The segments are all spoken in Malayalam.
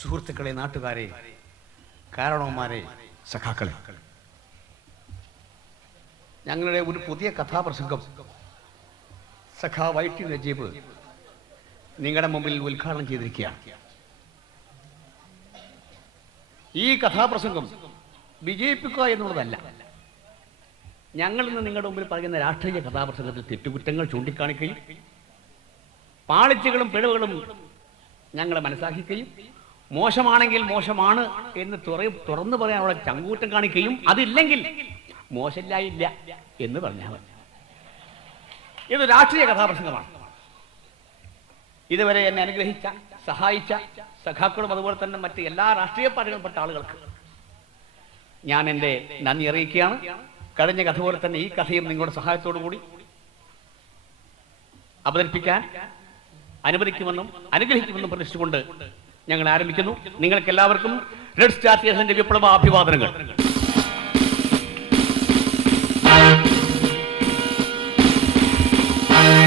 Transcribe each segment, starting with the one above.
സുഹൃത്തുക്കളെ, നാട്ടുകാരെ, കാരണവന്മാരെ, സഖാക്കളെ, ഞങ്ങളുടെ ഒരു പുതിയ കഥാപ്രസംഗം സഖാ വൈ.ടി. നജീബ് നിങ്ങളുടെ മുമ്പിൽ ഉദ്ഘാടനം ചെയ്തിരിക്കുകയാണ്. ഈ കഥാപ്രസംഗം വിജയിപ്പിക്കുക എന്നുള്ളതല്ല. ഞങ്ങളിന്ന് നിങ്ങളുടെ മുമ്പിൽ പറയുന്ന രാഷ്ട്രീയ കഥാപ്രസംഗത്തിൽ തെറ്റുകുറ്റങ്ങൾ ചൂണ്ടിക്കാണിക്കുകയും പാളിച്ചകളും പിഴവുകളും ഞങ്ങളെ മനസ്സിലാക്കുകയും മോശമാണെങ്കിൽ മോശമാണ് എന്ന് തുറന്നു പറയാനുള്ള ചങ്കൂറ്റം കാണിക്കുകയും അതില്ലെങ്കിൽ മോശമില്ലായില്ല എന്ന് പറഞ്ഞാൽ മതി. ഇത് രാഷ്ട്രീയ കഥാപ്രസംഗമാണ്. ഇതുവരെ എന്നെ അനുഗ്രഹിച്ച, സഹായിച്ച സഖാക്കളും അതുപോലെ തന്നെ മറ്റ് എല്ലാ രാഷ്ട്രീയ പാർട്ടികളിൽപ്പെട്ട ആളുകൾക്ക് ഞാൻ എൻ്റെ നന്ദി അറിയിക്കുകയാണ്. കഴിഞ്ഞ കഥ പോലെ തന്നെ ഈ കഥയും നിങ്ങളുടെ സഹായത്തോടു കൂടി അവതരിപ്പിക്കാൻ അനുവദിക്കുമെന്നും അനുഗ്രഹിക്കുമെന്നും പ്രതീക്ഷിച്ചുകൊണ്ട് ഞങ്ങൾ ആരംഭിക്കുന്നു. നിങ്ങൾക്ക് എല്ലാവർക്കും റെഡ് സ്റ്റാർ തിയേറ്ററിന്റെ വിപ്ലവ അഭിവാദനങ്ങൾ.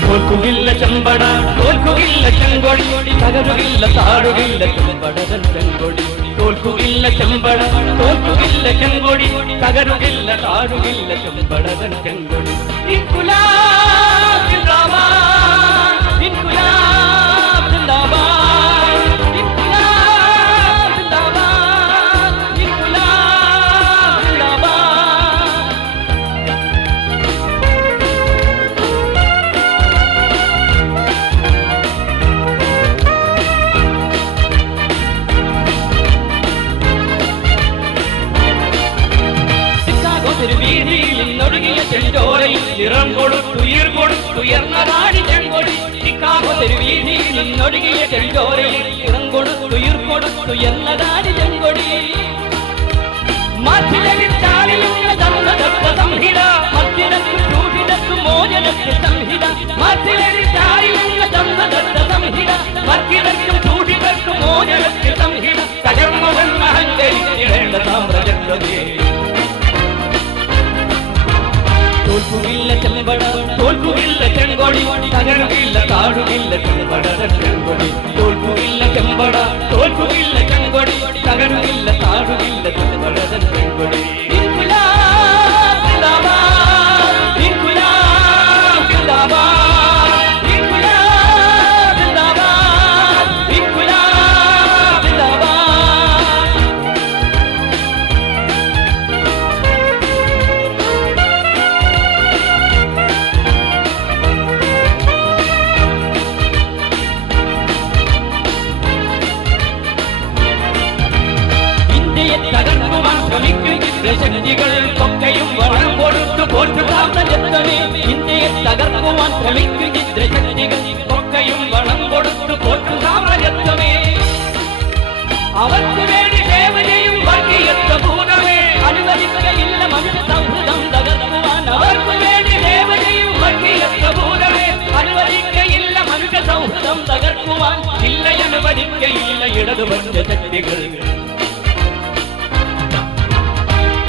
തോൽക്കുകില്ല ചെമ്പട, തോൽക്കുകില്ല ചെങ്കൊടി, തകരുകില്ല താഴുകില്ല ചെമ്പടതൻ ചെങ്കൊടി. തോൽക്കുകില്ല ചെമ്പട, തോൽക്കുകില്ല ചെങ്കൊടി, തകരുകില്ല താഴുകില്ല ചെമ്പടതൻ ചെങ്കൊടി. ഇൻകുലാബ് സിന്ദാബാദ്, ഇൻകുലാബ് സിന്ദാബാദ്, ഇൻകുലാബ് സിന്ദാബാദ്, ഇൻകുലാബ് സിന്ദാബാദ്. ൊഴുകിയ ചെഞ്ചോരയിൽ നിറം കൊടുത്തുയിർ കൊടുത്തുയർന്നതാടി ചെങ്കൊടി. ചിക്കാഗോ തെരുവീതിയിൽ നിന്നൊഴുകിയ ചെഞ്ചോരയിൽ നിറം കൊടുത്തുയിർ കൊടുത്തുയർന്നതാടി ചെങ്കൊടി. മധ്യലകിച്ചാലിലുള്ള ധർമ്മദത്ത സംഹിത, മധ്യനത്തു ചൂഷിതത്തു മോചനത്തിൽ സംഹിത. മധ്യലകിച്ചാലിലുള്ള ധർമ്മദത്ത സംഹിത, മധ്യനത്തും ചൂഷിതത്തു മോചനത്തിൽ സംഹിത. തകർന്നുവെന്ന അഹങ്കരിക്കേണ്ട സാമ്രാജ്യത്തെ. തോൽക്കുകില്ല ചെമ്പട, തോൽക്കുകില്ല ചെങ്കൊടി, തകരുകില്ല താഴുകില്ല ചെമ്പടതൻ ചെങ്കൊടി. തോൽക്കുകില്ല ചെമ്പട, തോൽക്കുകില്ല ചെങ്കൊടി, തകരുകില്ല താഴുകില്ല ചെമ്പടതൻ ചെങ്കൊടി. ഇൻകുലാബ് സിന്ദാബാദ്, ഇൻകുലാബ് സിന്ദാബാദ്, ഇൻകുലാബ് സിന്ദാബാദ്, ഇൻകുലാബ് സിന്ദാബാദ്. ശക്തികൾക്കൊക്കെയും വളം കൊടുത്തു പോറ്റുകാന്തജത്വമേ. ഇന്ത്യയെ തകർക്കുവാൻ ശ്രമിക്കും ചിത്രശക്തികൾക്കൊക്കെയും വളം കൊടുത്തു പോറ്റുകാന്തജത്വമേ. അവർക്ക് വേണ്ടി സേവ ചെയ്യും വർഗീയത്വ ഭൂതമേ. അനുവദിക്കയില്ല മനുഷ്യ സൗഹൃദം തകർക്കുവാൻ. അവർക്ക് വേണ്ടി സേവ ചെയ്യും വർഗീയത്വ ഭൂതമേ. അനുവദിക്കയില്ല മനുഷ്യ സൗഹൃദം തകർക്കുവാൻ. ഇല്ല അനുവദിക്കയില്ല ഇടതുപക്ഷ ശക്തികൾ.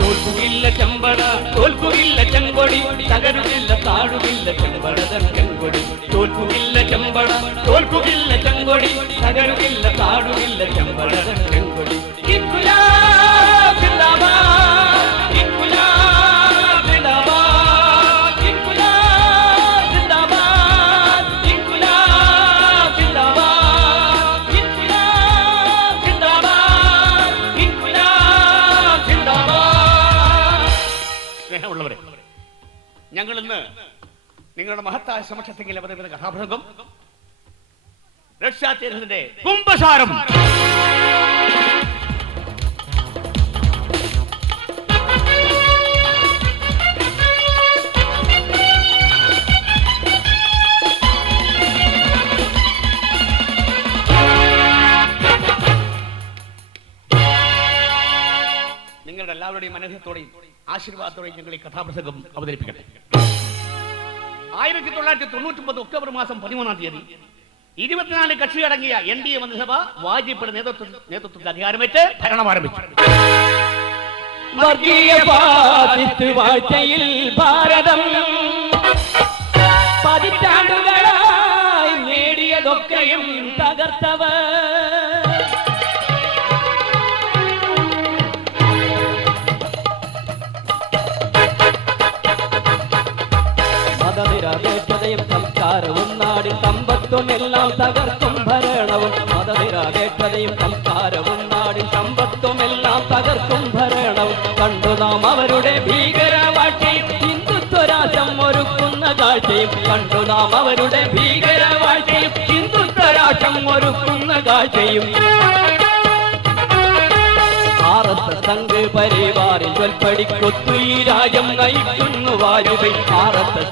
തോൽക്കുകില്ല ചെമ്പട, തോൽക്കുകില്ല ചെങ്കൊടി, തകരുകില്ല താഴുകില്ല ചെമ്പടതൻ ചെങ്കൊടി. തോൽക്കുകില്ല ചെമ്പട, തോൽക്കുകില്ല ചെങ്കൊടി, തകരുകില്ല താഴുകില്ല ചെമ്പടതൻ ചെങ്കൊടി. ഇൻകുലാബ് സിന്ദാബാദ്, ഇൻകുലാബ് സിന്ദാബാദ്, ഇൻകുലാബ് സിന്ദാബാദ്, ഇൻകുലാബ് സിന്ദാബാദ്, ഇൻകുലാബ് സിന്ദാബാദ്, ഇൻകുലാബ് സിന്ദാബാദ്. സ്നേഹമുള്ളവരെ, ഞങ്ങൾ ഇന്ന് നിങ്ങളുടെ മഹത്തായ സമക്ഷത്തിൽ അവതരിപ്പിക്കുന്ന കഥാപ്രസംഗം റെഡ് സ്റ്റാർ തിയേറ്ററിന്റെ കുംഭസാരം. നിങ്ങളുടെ എല്ലാവരുടെയും അനുഗ്രഹത്തോടെയും ആശീർവാദത്തോടെയും ഞങ്ങൾ ഈ കഥാപ്രസംഗം അവതരിപ്പിക്കട്ടെ. 1999 ഒക്ടോബർ മാസം 13-ാം തീയതി 24 കക്ഷിയടങ്ങിയ NDA മന്ത്രിസഭ വാജ്പേയിയുടെ നേതൃത്വത്തിൽ അധികാരമേറ്റ് ഭരണം ആരംഭിച്ചു. വർഗീയ ഫാസിസ്റ്റ് വാഴ്ചയിൽ ഭാരതം പതിറ്റാണ്ടുകളായി നേടിയതൊക്കെയും തകർത്തവർ. സംസ്കാരവും നാടിൻ സമ്പത്തും എല്ലാം തകർക്കും ഭരണവും മതനിരാപേക്ഷതയും സംസ്കാരവും നാടിൻ സമ്പത്തും എല്ലാം തകർക്കും ഭരണവും കണ്ടു നാം അവരുടെ ഭീകരവാഴ്ചയും ഹിന്ദുത്വരാഷ്ട്രം ഒരുക്കുന്ന കാഴ്ചയും കണ്ടു നാം അവരുടെ ഭീകരവാഴ്ചയും ഹിന്ദുത്വരാഷ്ട്രം ഒരുക്കുന്ന കാഴ്ചയും സംഘ് പരിവാറിൽ തൊൽപ്പടിക്കൊത്തു ഈ രാജ്യം നയിക്കുന്നു വാജുബൈ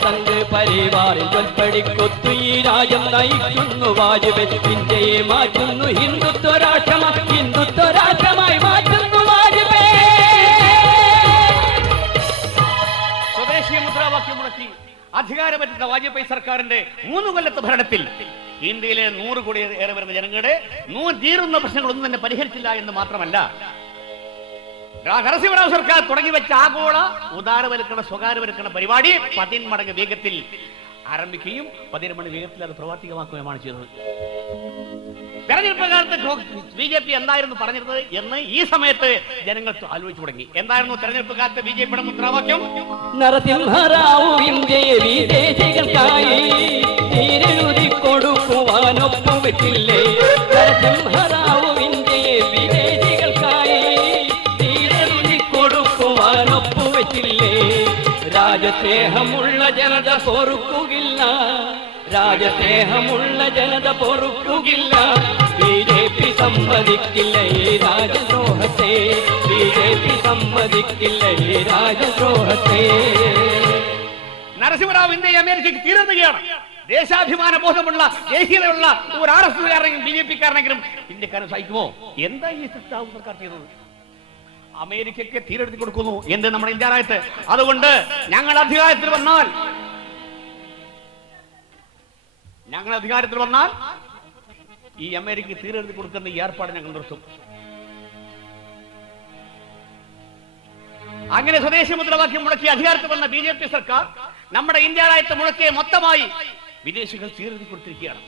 സംഘ് പരിവാറിൽ തൊൽപ്പടിക്കൊത്തു ഈ രാജ്യം നയിക്കുന്നു വാജുബൈ ഇന്ത്യയെ മാറ്റുന്നു ഹിന്ദുത്വരാഷ്ട്രമായി മാറ്റുന്നു വാജുബൈ. സ്വദേശീയ മുദ്രാവാക്യം മുടക്കി അധികാരമേറ്റ വാജ്പേയി സർക്കാരിന്റെ 3 കൊല്ലത്തെ ഭരണത്തിൽ ഇന്ത്യയിലെ 100 കോടി ഏറെ വരുന്ന ജനങ്ങളുടെ തീരുന്ന പ്രശ്നങ്ങളൊന്നും തന്നെ പരിഹരിച്ചില്ല എന്ന് മാത്രമല്ല, നരസിംഹറാവു സർക്കാർ തുടങ്ങി വെച്ച ആഗോള ഉദാരവൽക്കരണ സ്വകാര്യവൽക്കരണ പരിപാടി 10 മടങ്ങ് വേഗത്തിൽ ആരംഭിക്കുകയും 10 മണി വേഗത്തിൽ അത് പ്രവർത്തികമാക്കുകയുമാണ് ചെയ്തത്. തെരഞ്ഞെടുപ്പ് കാലത്ത് BJP എന്തായിരുന്നു പറഞ്ഞിരുന്നത് എന്ന് ഈ സമയത്ത് ജനങ്ങൾ ആലോചിച്ചു തുടങ്ങി. എന്തായിരുന്നു തെരഞ്ഞെടുപ്പ് കാലത്ത് BJPയുടെ മുദ്രാവാക്യം? നരസിംഹറാവു ഇന്ത്യയെ വിദേശികൾക്കായി തീരെഴുതി കൊടുക്കുവാനൊപ്പം വെച്ചില്ലേ. നരസിംഹറാവു ഇന്ത്യയെ വിദേശികൾക്കായി തീരെഴുതി കൊടുക്കുവാനൊപ്പം വെച്ചില്ലേ. രാജസ്നേഹമുള്ള ജനത പൊറുക്കുകില്ല, രാജസ്നേഹമുള്ള ജനത പൊറുക്കുകില്ല. BJP സമ്മതിക്കില്ല ഈ രാജദ്രോഹത്തെ, BJP സമ്മതിക്കില്ല ഈ രാജദ്രോഹത്തെ. നരസിംഹറാവു ഇന്ത്യയെ അമേരിക്കയ്ക്ക് തീരുകയാണ്. ദേശാഭിമാന ബോധമുള്ള ദേശീയതയുള്ള ഒരു RSSകാരനെങ്കിലും BJPക്കാരനെങ്കിലും ഇന്ത്യക്കാരൻ സഹിക്കുമോ? എന്താ ഈ സർക്കാർ ചെയ്തത്? അമേരിക്കയ്ക്ക് തീരെടുത്തി കൊടുക്കുന്നു എന്ത് നമ്മുടെ ഇന്ത്യ രാജ്യത്ത്. അതുകൊണ്ട് ഞങ്ങൾ അധികാരത്തിൽ വന്നാൽ ഈ അമേരിക്കയ്ക്ക് തീരെഴുതി കൊടുക്കുന്ന ഈ ഏർപ്പാട് ഞങ്ങൾ നിർത്തും. അങ്ങനെ സ്വദേശി മുദ്രാവാക്യം മുടക്കി അധികാരത്തിൽ വന്ന BJP സർക്കാർ നമ്മുടെ ഇന്ത്യ രാജ്യത്ത് മുടക്കിയ മൊത്തമായി വിദേശികൾ തീരെഴുതി കൊടുത്തിരിക്കുകയാണ്.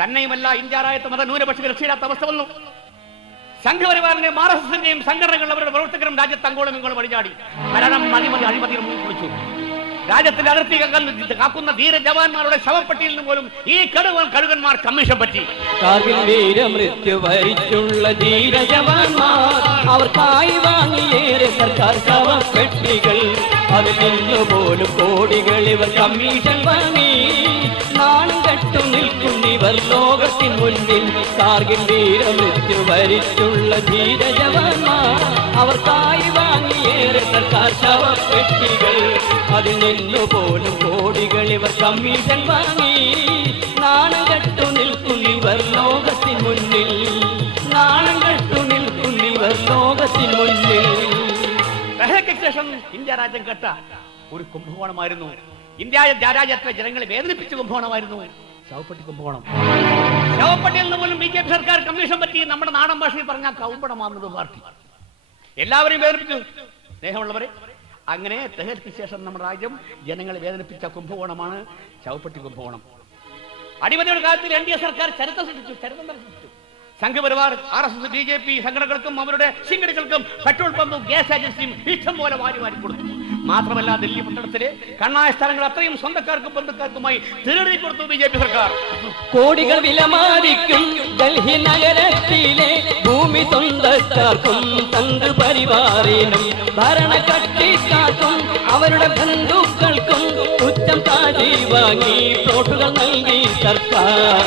തന്നെയുമല്ല, ഇന്ത്യ രാജ്യത്ത് മതന്യൂനപക്ഷ രക്ഷയില്ലാത്ത അവസ്ഥ വന്നു. സംഘപരിവാറിന്റെയും RSSന്റെയും സംഘടനകൾ അവരുടെ പ്രവർത്തകരും രാജ്യത്ത് അങ്ങോളം ഇങ്ങോളം അടിഞ്ഞാടി ഭരണം അഴിമതിയിൽ മുങ്ങിക്കുളിച്ചു. രാജ്യത്തിന്റെ അതിർത്തി കാക്കുന്ന ധീര ജവാന്മാരുടെ ശവപ്പെട്ടിയിൽ നിന്ന് പോലും ഈ കഴുകന്മാർ കമ്മീഷൻ പറ്റി. കാർഗിൽ വീരമൃത്യു വരിച്ചുള്ള ധീര ജവാന്മാർ അവർക്കായി വാങ്ങിയേറെ സർക്കാർ ശവപ്പെട്ടികൾ. അതിൽ നിന്ന് പോലും കോടികൾ ഇവർ കമ്മീഷൻ വാങ്ങി. നാണം കെട്ടു നിൽക്കുന്നിവർ ലോകത്തിൻ മുന്നിൽ. കാർഗിൽ വീരമൃത്യു വരിച്ചുള്ള ധീര ജവാന്മാർ അവർക്കായി വാങ്ങിയേറെ സർക്കാർ ശവപ്പെട്ടികൾ. അതിൽ നിന്നു പോലും കോടികൾ ഇവർ കമ്മീഷൻ വാങ്ങി. നാണം കെട്ടു നിൽക്കുന്നിവർ ലോകത്തിൻ മുന്നിൽ, നാണം കെട്ടു നിൽക്കുന്നിവർ ലോകത്തിൻ മുന്നിൽ. ശേഷം ഇന്ത്യ രാജ്യം കേട്ട ഒരു കുംഭകോണമായിരുന്നു, ഇന്ത്യ രാജ്യത്തെ ജനങ്ങളെ വേദനിപ്പിച്ച കുംഭകോണമായിരുന്നു ശവപ്പെട്ടി കുംഭകോണം. ശവപ്പെട്ടിയിൽ നിന്ന് പോലും BJP സർക്കാർ കമ്മീഷൻ പറ്റി. നമ്മുടെ നാടൻ ഭാഷയിൽ പറഞ്ഞാൽ കൗമ്പടമാകുന്നത് പാർട്ടി എല്ലാവരെയും വേദനിപ്പിച്ചു. സ്നേഹമുള്ളവരെ, അങ്ങനെ തെഹൽക്ക് ശേഷം നമ്മുടെ രാജ്യം ജനങ്ങളെ വേദനിപ്പിച്ച കുംഭകോണമാണ് ശവപ്പെട്ടി കുംഭകോണം. അടിമതിയുടെ കാലത്തിൽ NDA സർക്കാർ ചരിത്രം സൃഷ്ടിച്ചു. സംഘപരിവാർ RSS BJP സംഘടനകൾക്കും അവരുടെ ശിങ്കടികൾക്കും പെട്രോൾ പമ്പും ഗ്യാസ് ഏജൻസിയും ഇഷ്ടം പോലെ വാരി കൊടുത്തു. മാത്രമല്ല, ദില്ലി പട്ടണത്തിലെ കണ്ണായ സ്ഥലങ്ങൾ അത്രയും സ്വന്തക്കാർക്കും ബന്ധുക്കാർക്കുമായി തിരഞ്ഞെടുപ്പ് കൊടുത്തു BJP സർക്കാർ. കോടികൾ വിലമാരിക്കും ഡൽഹി നഗരത്തിലെ ഭൂമി സ്വന്തക്കാർക്കും സംഘപരിവാറിനും ഭരണകക്ഷിക്കാർക്കും അവരുടെ ബന്ധുക്കൾക്കും തുച്ഛം താഴി വാങ്ങി പ്ലോട്ടുകൾ നൽകി സർക്കാർ.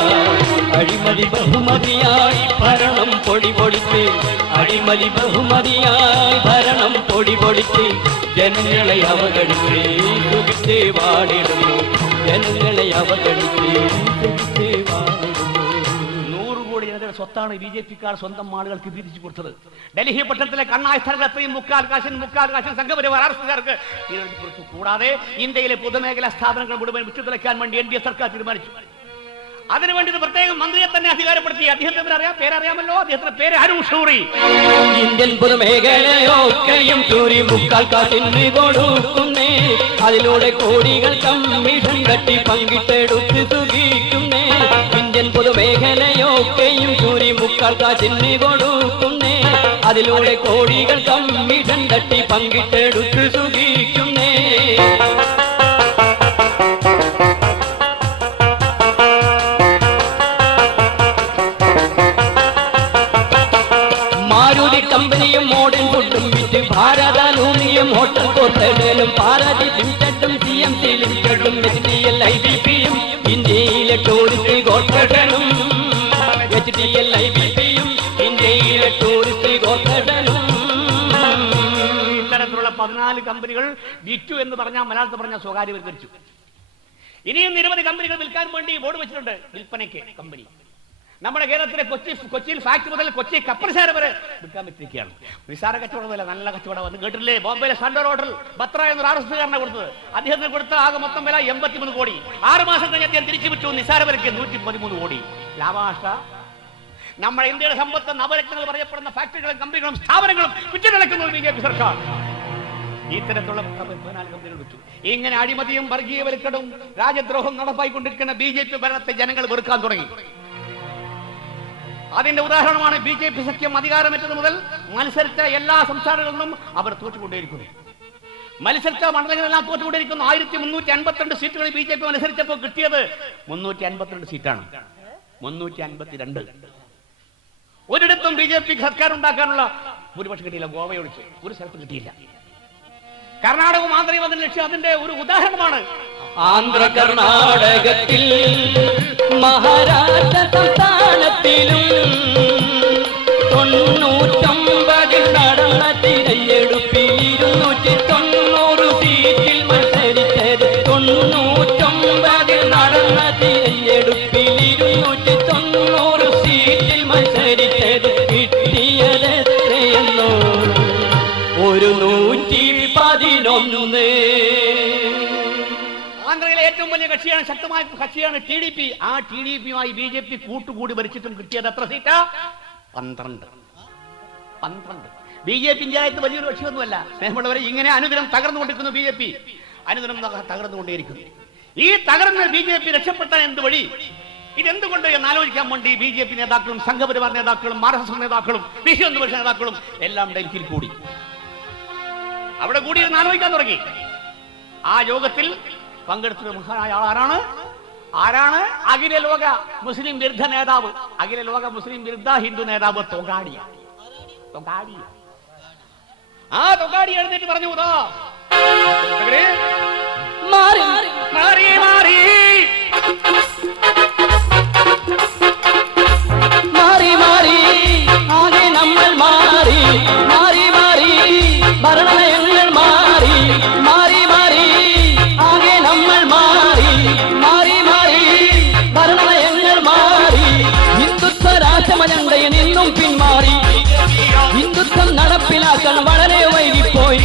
അഴിമതി ബഹുമതിയായി ഭരണം പൊടിപൊടിച്ച്, അഴിമതി ബഹുമതിയായി ഭരണം പൊടിപൊടിച്ച് ജനങ്ങളെ അവഗണിച്ച് സുഖിച്ച് വാടിടുന്നു, ജനങ്ങളെ അവഗണിച്ച് സുഖിച്ച് വാടിടുന്നു. 100 കോടി ജനതയുടെ സ്വത്താണ് BJPക്കാർ സ്വന്തം ആളുകൾക്ക് വീതിച്ചു കൊടുത്തത്. ഡൽഹി പട്ടണത്തിലെ കണ്ണായ സ്ഥലങ്ങൾ അത്രയും മുക്കാൽ കാശൻ സംഘപരിവാർ RSSകാർക്ക് കൊടുത്തു. കൂടാതെ ഇന്ത്യയിലെ പൊതുമേഖലാ സ്ഥാപനങ്ങൾ മുഴുവൻ വിട്ടുതുലയ്ക്കാൻ വേണ്ടി NDA സർക്കാർ തീരുമാനിച്ചു. അതിനുവേണ്ടി പ്രത്യേകം മന്ത്രിയെ തന്നെ അധികാരപ്പെടുത്തി. അദ്ദേഹത്തിന് പേരറിയാമല്ലോ, അദ്ദേഹത്തിന്റെ പേര് അരുൺ ഷൂറി. ഇന്ത്യൻ പൊതുമേഖലയൊക്കെയും ചൂരി മുക്കാൽ കാശിന് കൊടുക്കുന്നേ, അതിലൂടെ കോടികൾ കമ്മീഷൻ കട്ടി പങ്കിട്ടെടുത്ത് സുഖിക്കുന്നേ. ഇന്ത്യൻ പൊതുമേഖലയൊക്കെയും ചൂരി മുക്കാൽ കാശിന് കൊടുക്കുന്നേ, അതിലൂടെ കോടികൾ കമ്മീഷൻ കട്ടി പങ്കിട്ടെടുത്ത് സുഖിക്കുന്നേ. ഭാരതലൂണിയും ഹോട്ടൽ കോർപ്പറേഷനും പാരതി ലിമിറ്റഡും CMC ലിമിറ്റഡും HTL IBPയും ഇന്ത്യയിലെ ടൂറിസ്റ്റ് കോർപ്പറേഷനും HTL IBPയും ഇന്ത്യയിലെ ടൂറിസ്റ്റ് കോർപ്പറേഷനും. ഇത്തരത്തിലുള്ള 14 കമ്പനികൾ വിറ്റു എന്ന് പറഞ്ഞാൽ മലയാളത്തിൽ പറഞ്ഞാൽ സ്വകാര്യവൽക്കരിച്ചു. ഇനിയും നിരവധി കമ്പനികൾ വിൽക്കാൻ വേണ്ടി ബോർഡ് വെച്ചിട്ടുണ്ട്. വിൽപ്പനയ്ക്ക് കമ്പനി നമ്മുടെ കേരളത്തിലെ കൊച്ചിയിൽ ഫാക്ടറി മുതൽ കൊച്ചി കപ്പൽശാല വരെ വിൽക്കാൻ പറ്റിയിരിക്കുകയാണ്. നിസാര കച്ചവടമല്ല, നല്ല കച്ചവടം. വന്ന് കേട്ടില്ലേ? ബോംബെയിലെ സണ്ടർ ഹോട്ടൽ ബത്ര എന്നൊരു RSകാരനെ കൊടുത്തത്. അദ്ദേഹത്തിന് കൊടുത്ത ആകെ മൊത്തം വില 83 കോടി. 6 മാസം കഴിഞ്ഞ് അദ്ദേഹം തിരിച്ചു വിറ്റു നിസാര വിലയ്ക്ക് 113 കോടി. ലാഭനഷ്ട നമ്മുടെ ഇന്ത്യയുടെ സമ്പത്ത് നവരത്നങ്ങൾ പറയപ്പെടുന്ന ഫാക്ടറികളും കമ്പനികളും സ്ഥാപനങ്ങളും വിറ്റുനിലക്കുന്നു BJP സർക്കാർ. ഇത്തരത്തിലുള്ള 14 കമ്പനികൾ വിറ്റു. ഇങ്ങനെ അഴിമതിയും വർഗീയവൽക്കരണവും രാജ്യദ്രോഹം നടപ്പായിക്കൊണ്ടിരിക്കുന്ന BJP ഭരണത്തെ ജനങ്ങൾ വെറുക്കാൻ തുടങ്ങി. അതിന്റെ ഉദാഹരണമാണ് BJP സഖ്യം അധികാരമേറ്റത് മുതൽ മത്സരിച്ച എല്ലാ സംസ്ഥാനങ്ങളിൽ നിന്നും അവർ തോറ്റുകൊണ്ടേയിരിക്കുന്നു. മത്സരിച്ച മണ്ഡലങ്ങളെല്ലാം തോറ്റുകൊണ്ടിരിക്കുന്നു. 1352 സീറ്റുകൾ BJP മത്സരിച്ചപ്പോൾ കിട്ടിയത് 352 സീറ്റാണ്. 352. ഒരിടത്തും BJP സർക്കാർ ഉണ്ടാക്കാനുള്ള ഭൂരിപക്ഷം കിട്ടിയില്ല. ഗോവ ഒഴിച്ച് ഒരു സ്ഥലത്ത് കിട്ടിയില്ല. കർണാടകവും ആന്ധ്രയും അതിന്റെ ലക്ഷ്യം. അതിന്റെ ഒരു ഉദാഹരണമാണ് ആന്ധ്ര, കർണാടകത്തിൽ മഹാരാഷ്ട്ര സംസ്ഥാനത്തിലും 99 നടന്ന തിരഞ്ഞെടുപ്പിൽ 290 സീറ്റിൽ മത്സരിച്ചത്. 99 നടന്ന തിരഞ്ഞെടുപ്പിൽ 290 സീറ്റിൽ മത്സരിച്ചത്. കിട്ടിയത് എത്രയെന്നോ? 111. ആന്ധ്രയിലെ ഏറ്റവും വലിയ കക്ഷിയാണ്, ശക്തമായ കക്ഷിയാണ് TDP. ആ TDPയുമായി BJP കൂട്ടുകൂടി ഭരിച്ചിട്ടും കിട്ടിയത് എത്ര സീറ്റാ? 12. BJP ഇന്ത്യയായിട്ട് വലിയൊരു കക്ഷിയൊന്നുമല്ല. സ്നേഹമുള്ളവരെ, ഇങ്ങനെ അനുദിനം തകർന്നുകൊണ്ടിരിക്കുന്നു BJP. അനുദിനം തകർന്നുകൊണ്ടേയിരിക്കുന്നു. ഈ തകർന്ന് BJP രക്ഷപ്പെട്ടാൻ എന്ത് വഴി? ഇതെന്തുകൊണ്ട് എന്ന് ആലോചിക്കാൻ വേണ്ടി BJP നേതാക്കളും സംഘപരിവാർ നേതാക്കളും RSS നേതാക്കളും വിശ്വ ഹിന്ദു പരിഷത്ത് നേതാക്കളും എല്ലാം ഡൽഹിയിൽ കൂടി. അവിടെ കൂടി ഇരുന്ന് ആലോചിക്കാൻ തുടങ്ങി. ആ യോഗത്തിൽ പങ്കെടുത്ത മഹാനായ ആരാണ്? അഖില ലോക മുസ്ലിം വിരുദ്ധ നേതാവ്, അഖില ലോക മുസ്ലിം വിരുദ്ധ ഹിന്ദു നേതാവ് തൊഗാഡിയ. ആ തൊഗാഡിയ എഴുന്നേറ്റ് പറഞ്ഞു, മാറി മാറി മാറി മാറി മാറി ആകെ നമ്മൾ മാറി മാറി മാറി ഭരണനയങ്ങൾ മാറി മാറി മാറി ആകെ നമ്മൾ മാറി മാറി മാറി ഭരണനയങ്ങൾ മാറി. ഹിന്ദുത്വ രാഷ്ട്രമജണ്ടയിൽ നിന്നും പിന്മാറി. ഹിന്ദുത്വം നടപ്പിലാക്കാൻ വളരെ വൈകിപ്പോയി.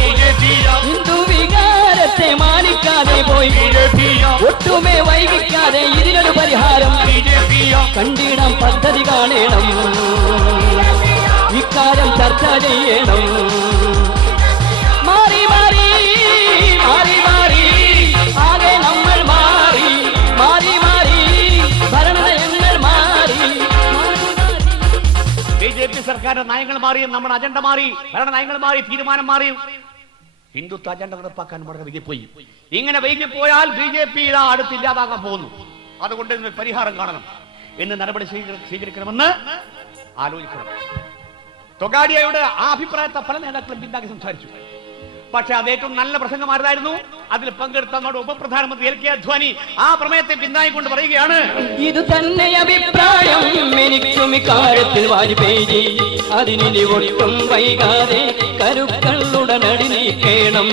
ഹിന്ദു വികാരത്തെ മാനിക്കാതെ പോയി. ഒട്ടുമേ വൈകിക്കാതെ ഇതിനൊരു പരിഹാരം കണ്ടിടാം. പദ്ധതി കാണണം, ഇക്കാര്യം ചർച്ച ചെയ്യണം. മാറി മാറി മാറി മാറി ആകെ നമ്മൾ മാറി മാറി മാറി ഭരണനയങ്ങൾ മാറി. BJP സർക്കാരിന്റെ നയങ്ങൾ മാറി, നമ്മുടെ അജണ്ട മാറി, ഭരണ നയങ്ങൾ മാറി, തീരുമാനം മാറി. ഹിന്ദുത്വ അജണ്ട നടപ്പാക്കാൻ വളരെ വൈകിപ്പോയി. ഇങ്ങനെ വൈകിപ്പോയാൽ BJP അടുത്ത് ഇല്ലാതാകാൻ പോകുന്നു. അതുകൊണ്ട് ഇതിന് പരിഹാരം കാണണം. എന്ന് നടപടി സ്വീകരിക്കണമെന്ന് ആലോചിക്കണം. തൊഗാഡിയയുടെ ആ അഭിപ്രായത്തെ പല നേതാക്കളും പിന്താക്കി സംസാരിച്ചു. പക്ഷെ അത് ഏറ്റവും നല്ല പ്രസംഗമായിരുന്നു. അതിൽ പങ്കെടുത്ത നമ്മുടെ ഉപപ്രധാനമന്ത്രി LK അദ്വാനി ആ പ്രമേയത്തെ പിന്താങ്ങിക്കൊണ്ട് പറയുകയാണ്, ഇത് തന്നെ അഭിപ്രായം എനിക്കും ഇക്കാര്യത്തിൽ വാജ്പേയി. അതിനി ഒട്ടും വൈകാതെ കരുക്കളുടനടി നീക്കണം.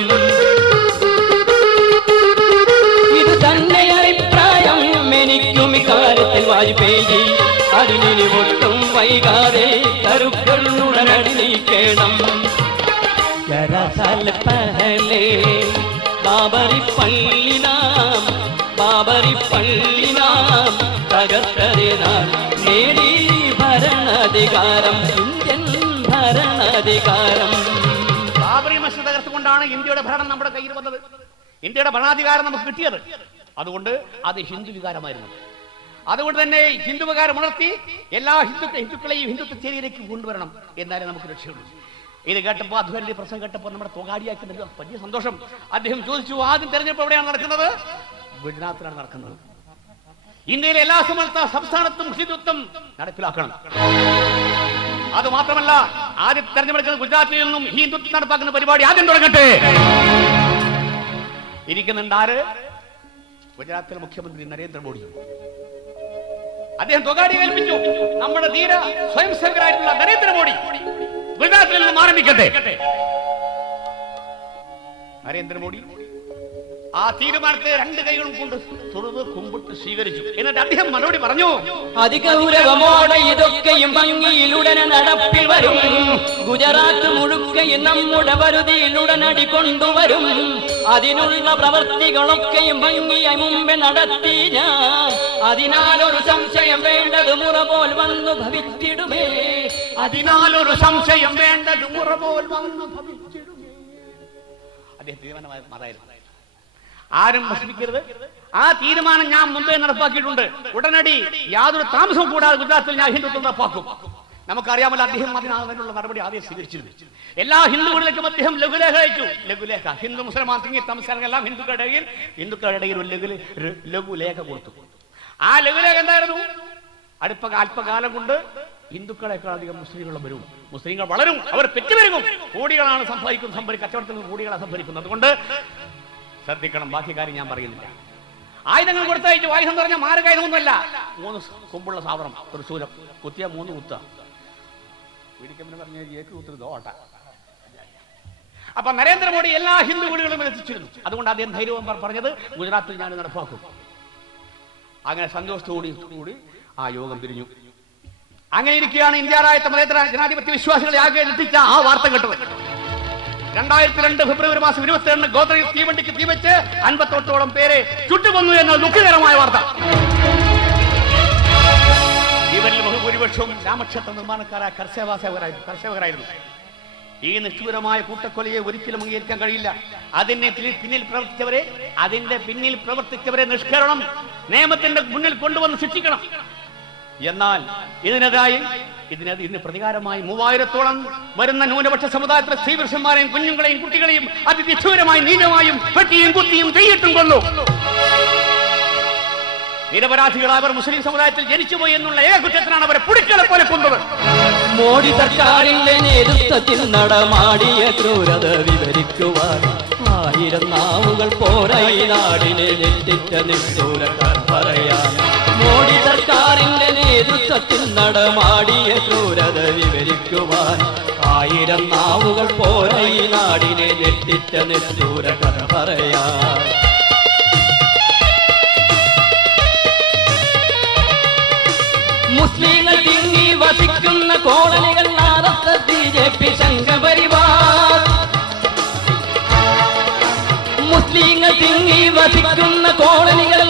ഇത് തന്നെ അഭിപ്രായം എനിക്കും ഇക്കാര്യത്തിൽ വാജ്പേയി. അതിനി ഒട്ടും വൈകാതെ കരുക്കളുടനടി നീക്കണം. जरा साल पहले बाबरी पल्ली नाम तगतरे नाम നേടി ഭരണാധികാരം ഇന്ത്യൻ ഭരണാധികാരം. ബാബറി മസ്ജിദ് തകർത്തുകൊണ്ടാണ് ഇന്ത്യയുടെ ഭരണം നമ്മുടെ കയ്യിൽ വന്നത്. ഇന്ത്യയുടെ ഭരണാധികാരം നമുക്ക് കിട്ടിയത്. അതുകൊണ്ട് അത് ഹിന്ദു വികാരമായിരുന്നു. അതുകൊണ്ട് തന്നെ ഹിന്ദു വികാരം ഉണർത്തി എല്ലാ ഹിന്ദുക്കളെയും ഹിന്ദുത്വ ചേരിയിലേക്ക് കൊണ്ടുവരണം. എന്നാലേ നമുക്ക് രക്ഷയുള്ളൂ. ഇത് കേട്ടപ്പോൾ അദ്വാനിയുടെ പ്രസംഗം കേട്ടപ്പോൾ നമ്മുടെ തൊഗാഡിയാക്കി വലിയ സന്തോഷം. അദ്ദേഹം ചോദിച്ചു, ആദ്യം തെരഞ്ഞെടുപ്പ് എവിടെയാണ് നടക്കുന്നത്? ഗുജറാത്തിലാണ് നടക്കുന്നത്. ഇന്ത്യയിലെ എല്ലാ സംസ്ഥാനത്തും ഹിന്ദുത്വം നടപ്പിലാക്കണം. അത് മാത്രമല്ല ആദ്യം തെരഞ്ഞെടുക്കുന്ന ഗുജറാത്തിൽ നിന്നും ഹിന്ദുത്വം നടപ്പാക്കുന്ന പരിപാടി ആദ്യം തുടങ്ങട്ടെ. ഇരിക്കുന്നുണ്ട് ആര്? ഗുജറാത്തിലെ മുഖ്യമന്ത്രി നരേന്ദ്രമോദി. അദ്ദേഹം സ്വകാര്യ ഏൽപ്പിച്ചു. നമ്മുടെ ധീര സ്വയം സേവകരായിട്ടുള്ള നരേന്ദ്രമോദി ഗുജറാത്തിൽ നിന്നും ആരംഭിക്കട്ടെ. നരേന്ദ്രമോദി ആ തീരുമാനത്തെ രണ്ട് കൈകളും കൊണ്ട് തൊഴുത് കുമ്പിട്ട് സ്വീകരിച്ചു. എന്നിട്ട് അദ്ദേഹം മറുപടി പറഞ്ഞു, അതിഗൗരവമോടെ ഇതൊക്കെയും ഭംഗിയിലുടനെ നടപ്പിൽ വരും. ഗുജറാത്ത് മുഴുക്കയും നമ്മുടെ വരുതിയിലുടനടി കൊണ്ടുവരും. അതിനുള്ള പ്രവർത്തികളൊക്കെയും ഭംഗിയായി മുമ്പേ നടത്തി ഞാൻ. അതിനാലൊരു സംശയം വേണ്ടത് മുറ പോൽ വന്നു ഭവിച്ചിടുമേ. അതിനാലൊരു സംശയം വേണ്ടത് മുറ പോൽ വന്നു ഭവിച്ചിടുമേ. അദ്ദേഹം തീരുമാനമായ മതായിരുന്നു. ആരും പ്രശ്നിക്കരുത്. ആ തീരുമാനം ഞാൻ മുമ്പേ നടപ്പാക്കിയിട്ടുണ്ട്. ഉടനടി യാതൊരു താമസവും കൂടാതെ ഗുജറാത്തിൽ ഞാൻ ഹിന്ദുത്വം നടപ്പാക്കും. നമുക്കറിയാമല്ലോ, അദ്ദേഹം അതിനുള്ള നടപടി ആദ്യം സ്വീകരിച്ചിരുന്നു. എല്ലാ ഹിന്ദുക്കളിലേക്കും അദ്ദേഹം ലഘുലേഖ അയച്ചു. ലഘുലേഖ ഹിന്ദു മുസൽമാൻ തിങ്ങി താമസങ്ങളെല്ലാം ഹിന്ദുക്കളുടെ ഇടയിൽ ഒരു ലഘുലേഖ കൊടുത്തു. ആ ലഘുലേഖ എന്തായിരുന്നു? അല്പകാലം കൊണ്ട് ഹിന്ദുക്കളെക്കാൾ അധികം മുസ്ലിങ്ങൾ വരും, മുസ്ലിങ്ങൾ വളരും, അവർ പെറ്റുവരുന്നു, കോടികളാണ് കച്ചവടത്തിൽ നിന്ന് കോടികളാണ് സംഭരിക്കുന്നത്. അതുകൊണ്ട് ശ്രദ്ധിക്കണം. ബാക്കി കാര്യം ഞാൻ പറയുന്നില്ല. ആയുധങ്ങൾ കൊടുത്തയച്ചു. ആയുധം എന്ന് പറഞ്ഞാൽ മാരകായുധമൊന്നുമല്ല. 3 കൊമ്പുള്ള സാധനം, തൃശൂലം, കുത്തിയ 3 കുത്ത. പിടിക്കുമെന്ന് പറഞ്ഞ ഓട്ട. അപ്പൊ നരേന്ദ്രമോദി എല്ലാ ഹിന്ദു വീടുകളും എത്തിച്ചിരുന്നു. അതുകൊണ്ട് അദ്ദേഹം ധൈര്യവും പറഞ്ഞത് ഗുജറാത്തിൽ ഞാൻ നടപ്പാക്കും. അങ്ങനെ സന്തോഷത്തോടുകൂടി ആ യോഗം പിരിഞ്ഞു. അങ്ങനെ ഇരിക്കുകയാണ് ഇന്ത്യ രാജ്യത്തെ മതേതര ജനാധിപത്യ വിശ്വാസികളെ ആകെ എത്തിച്ച ആ വാർത്ത കേട്ടത്. 2002 ഫെബ്രുവരി മാസം 22 ഗോത്രയിൽ തീവണ്ടിക്ക് തീവച്ച് 58ഓളം പേരെ ചുട്ടുകൊന്നു എന്ന ദുഃഖകരമായ വാർത്ത. ഇവരിൽ ബഹുഭൂരിപക്ഷവും രാമക്ഷേത്ര നിർമ്മാണക്കാരായ കർഷകരായിരുന്നു. ഈ നിഷ്ഠൂരമായ കൂട്ടക്കൊലയെ ഒരിക്കലും അംഗീകരിക്കാൻ കഴിയില്ല. അതിന്റെ പിന്നിൽ പ്രവർത്തിച്ചവരെ നിഷ്കരണം, നിയമത്തിന്റെ മുന്നിൽ കൊണ്ടുവന്ന് ശിക്ഷിക്കണം. എന്നാൽ ഇതിന് പ്രതികാരമായി 3000ഓളം വരുന്ന ന്യൂനപക്ഷ സമുദായത്തിലെ സ്ത്രീ പുരുഷന്മാരെയും കുഞ്ഞുങ്ങളെയും കുട്ടികളെയും അതിനിഷ്ഠൂരമായി നീചമായും വെട്ടിയും കുത്തിയും തീയിട്ടും കൊന്നു. നിരപരാധികളായ അവർ മുസ്ലിം സമുദായത്തിൽ ജനിച്ചുപോയി എന്നുള്ള ഏക കുറ്റത്തിനാണ് അവരെ പുടിക്കളെ പോലെ കൊന്നത്. മോഡി സർക്കാരിന്റെ നേതൃത്വത്തിൽ നടമാടിയ ക്രൂരത വിവരിക്കുവാൻ 1000 നാവുകൾ പോരായി നാടിനെ ഞെട്ടിച്ച നിഷ്ഠൂരക്കാർ പറയാൻ. മോഡി സർക്കാരിന്റെ നേതൃത്വത്തിൽ നടമാടിയ ക്രൂരത വിവരിക്കുവാൻ 1000 നാവുകൾ പോരായി നാടിനെ ഞെട്ടിച്ച നിഷ്ഠൂരക്കാർ പറയാൻ. മുസ്ലിങ്ങൾ തിങ്ങി വസിക്കുന്ന കോളനികൾ BJP സംഘപരിവാർ. മുസ്ലിങ്ങൾ തിങ്ങി വസിക്കുന്ന കോളനികൾ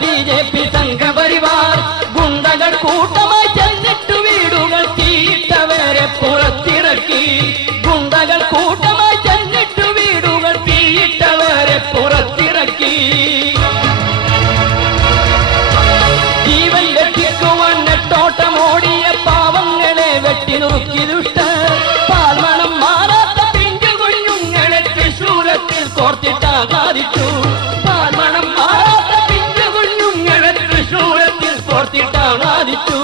BJP സംഘപരിവാർ. ഗുണ്ടകൾ കൂട്ടമായി ചെന്നിട്ടു വീടുകൾ തീയിട്ടവരെ പുറത്തിറക്കി. ഗുണ്ടകൾ കൂട്ടമായി ചെന്നിട്ടു വീടുകൾ തീയിട്ടവരെ പുറത്തിറക്കി. ജീവൻ രക്ഷിക്കുവാൻ നെട്ടോട്ടമോടിയ പാവങ്ങളെ വെട്ടി നുറുക്കി ദുഷ്ടർ. പാൽമണം മാറാത്ത പിഞ്ചു കുഞ്ഞുങ്ങളെ തൃശൂലത്തിൽ കോർത്തിട്ടാകാതിച്ചു. പാൽമണം മാറാത്ത പിഞ്ചു കുഞ്ഞുങ്ങളെ തൃശൂലത്തിൽ കോർത്തിട്ടാകാതിച്ചു.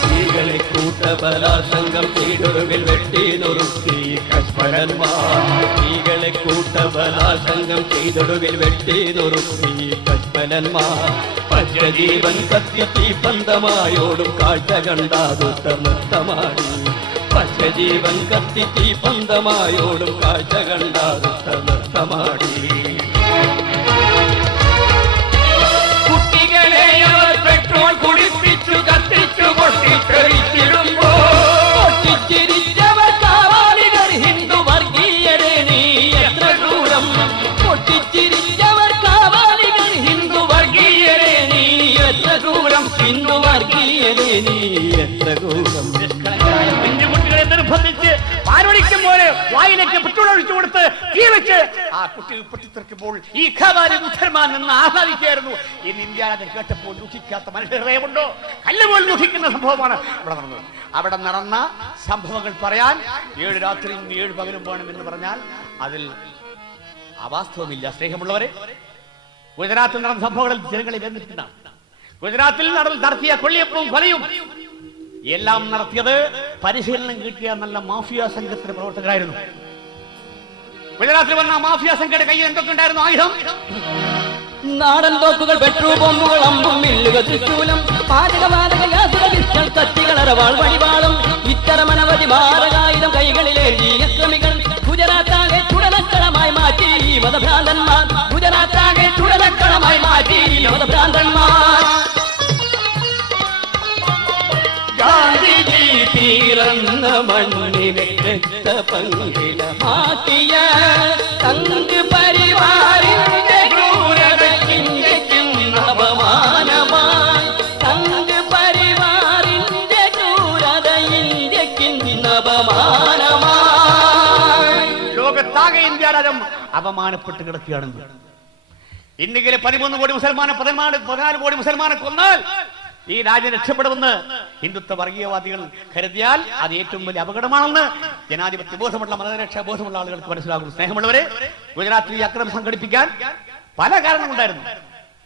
സ്ത്രീകളെ കൂട്ടബലാത്സംഗം ചെയ്തൊടുവിൽ വെട്ടി നുറുക്കി കശ്മലന്മാർ. സ്ത്രീകളെ കൂട്ടബലാത്സംഗം ചെയ്തൊടുവിൽ വെട്ടി നുറുക്കി കശ്മലന്മാർ. പഞ്ചജീവൻ കത്തി പന്തമായോടും കാഴ്ച കണ്ടാതുത്ത നൃത്തമാടി. പഞ്ചജീവൻ കത്തി പന്തമായോടും കാഴ്ച കണ്ടാതുത്ത നൃത്തമാടി. കുട്ടികളെ അവർ പെട്രോൾ കുടിപ്പിച്ചു കത്തിച്ചു പൊട്ടിത്തെറിച്ചിടുമ്പോ പൊട്ടിച്ചിരിച്ചവർ കാവാലികൾ ഹിന്ദു വർഗീയരെ നീ എത്ര ദൂരം. പൊട്ടിച്ചിരിച്ചവർ കാവാലികൾ ഹിന്ദു വർഗീയരെ നീ എത്ര ദൂരം. ഹിന്ദു വർഗീയരെ നീ എത്ര ദൂരം. കുഞ്ഞുകുട്ടികളെ നിർബന്ധിച്ച് പാരൊഴിക്കും പോലെ വായിലേക്ക് പെട്രോൾ ഒഴിച്ചു കൊടുത്ത് തീ വെച്ച് ആ കുട്ടികൾ പൊട്ടിത്തെറിക്കുമ്പോൾ ഈ ഖവാലി മുസൽമാൻ എന്ന് ആഹ്ലാദിക്കായിരുന്നു. ഇന്ന് ഇന്ത്യ രാജ്യം കേട്ടപ്പോൾ ദുഃഖിക്കാത്ത മനുഷ്യരുണ്ടോ? കല്ലുപോൽ ദുഃഖിക്കുന്ന സംഭവമാണ് ഇവിടെ നടന്നത്. അവിടെ നടന്ന സംഭവങ്ങൾ പറയാൻ 7 രാത്രിയും 7 പകലും വേണം എന്ന് പറഞ്ഞാൽ അതിൽ അവാസ്തവമില്ല. സ്നേഹമുള്ളവരെ, ഗുജറാത്തിൽ നടന്ന സംഭവങ്ങളിൽ ജനങ്ങളെ വേദനിപ്പിക്കുന്നതാണ്. ഗുജറാത്തിൽ നടത്തിയ കൊള്ളിയപ്പവും കൊലയും എല്ലാം നടത്തിയത് പരിശീലനം കിട്ടിയ നല്ല മാഫിയ സംഘത്തിന്റെ പ്രവർത്തകരായിരുന്നു. ഗുജറാത്തിൽ വന്ന മാഫിയ സംഘയുടെ കയ്യിൽ എന്തൊക്കെ ഉണ്ടായിരുന്നു? ആയുധം, നാടൻ തോക്കുകൾ, പെട്രോൾ ബോംബുകൾ, അമ്പും മില്ലുകൾ, തൃശൂലം, പാചകവാതകൾ, കത്തികൾ, അരവാൾ, വടിവാളും, ഇത്തരമനവധി മാരകായുധം കൈകളിലേന്തി അക്രമികൾ ഗുജറാത്താകെ ചുടലക്കളമായി മാറ്റി മതഭ്രാന്തന്മാർ. ഗുജറാത്താകെ ചുടലക്കളമായി മാറ്റി മതഭ്രാന്തന്മാർ. ഗാന്ധിജി പിറന്ന മണ്ണിനെ രക്തപങ്കിലമാക്കിയ സംഘ് പരിവാറിന്റെ ക്രൂരതയ്ക്കും അപമാനമായി. സംഘ് പരിവാറിന്റെ ക്രൂരത ഇന്ത്യക്കും അപമാനമായി. ലോകത്താകെ ഇന്ത്യ രാജ്യം അപമാനപ്പെട്ട് കിടക്കുകയാണെന്ന്. ഇന്ത്യയിലെ 13 കോടി മുസൽമാനെ 14 കോടി മുസൽമാനെ കൊന്നാൽ ഈ രാജ്യം രക്ഷപ്പെടുമെന്ന് ഹിന്ദുത്വ വർഗീയവാദികൾ കരുതിയാൽ അത് ഏറ്റവും വലിയ അപകടമാണെന്ന് ജനാധിപത്യ ബോധമുള്ള മതരക്ഷാ ബോധമുള്ള ആളുകൾക്ക് മനസ്സിലാകും. സ്നേഹമുള്ളവരെ, ഗുജറാത്തിൽ ഈ അക്രമം സംഘടിപ്പിക്കാൻ പല കാരണങ്ങളുണ്ടായിരുന്നു.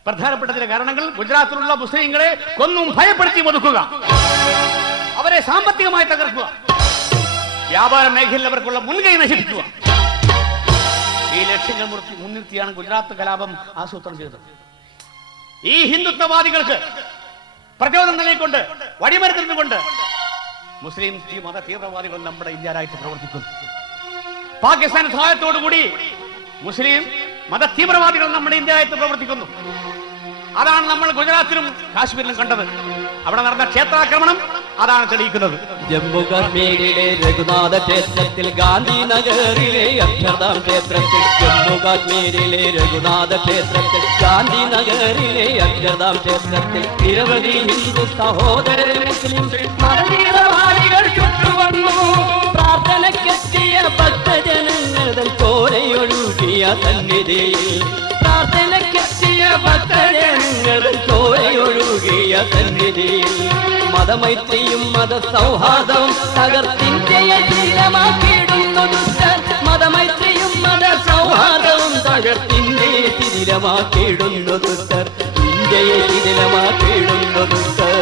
പ്രധാനപ്പെട്ട ചില കാരണങ്ങൾ: ഗുജറാത്തിലുള്ള മുസ്ലിങ്ങളെ കൊന്നും ഭയപ്പെടുത്തി ഒതുക്കുക, അവരെ സാമ്പത്തികമായി തകർക്കുക, വ്യാപാര മേഖലയിൽ അവർക്കുള്ള മുൻകൈ നശിപ്പിക്കുക. ഈ ലക്ഷ്യങ്ങൾ മുൻനിർത്തിയാണ് ഗുജറാത്ത് കലാപം ആസൂത്രണം ചെയ്തത്. ഈ ഹിന്ദുത്വവാദികൾക്ക് പ്രചോദനം നൽകിക്കൊണ്ട്, വഴിമരുന്നുകൊണ്ട് മുസ്ലിം മത തീവ്രവാദികൾ നമ്മുടെ ഇന്ത്യ രാജ്യത്ത് പ്രവർത്തിക്കുന്നു. പാകിസ്ഥാൻ സഹായത്തോടുകൂടി മുസ്ലിം മത തീവ്രവാദികൾ നമ്മുടെ ഇന്ത്യ രാജ്യത്ത് പ്രവർത്തിക്കുന്നു. അതാണ് നമ്മൾ ഗുജറാത്തിലും കാശ്മീരിലും കണ്ടത്. അവിടെ നടന്ന ക്ഷേത്രാക്രമണം അതാണ് തെളിയിക്കുന്നത്. ജമ്മു കാശ്മീരിലെ രഘുനാഥ ക്ഷേത്രത്തിൽ, ഗാന്ധിനഗറിലെ അക്ഷർധാം ക്ഷേത്രത്തിൽ, ജമ്മു കാശ്മീരിലെ രഘുനാഥ ക്ഷേത്രത്തിൽ, ഗാന്ധിനഗറിലെ അക്ഷർധാം ക്ഷേത്രത്തിൽ നിരവധി ഹിന്ദു സഹോദരർ മുസ്ലിം മതതീവ്രവാദികൾ ചുറ്റുവന്നു. പ്രാർത്ഥനയ്ക്കെത്തിയ ഭക്തജനങ്ങൾ ചോരയൊഴുകിയ സന്നിധിയിൽ, പ്രാർത്ഥനയ്ക്കെത്തിയ ഭക്തജനങ്ങൾ ചോരയൊഴുകിയ സന്നിധിയിൽ മതമൈത്രിയും മതസൗഹാർദ്ദവും തകർത്തിന്ത്യയെ ശീലമാക്കിയിടുന്നു ദുഷ്ടർ. മതമൈത്രിയും മതസൗഹാർദ്ദവും തകർത്തിന്ത്യയെ ശിഥിലമാക്കിയിടുന്നു ദുഷ്ടർ. ഇന്ത്യയെ ശിഥിലമാക്കിയിടുന്നു ദുഷ്ടർ.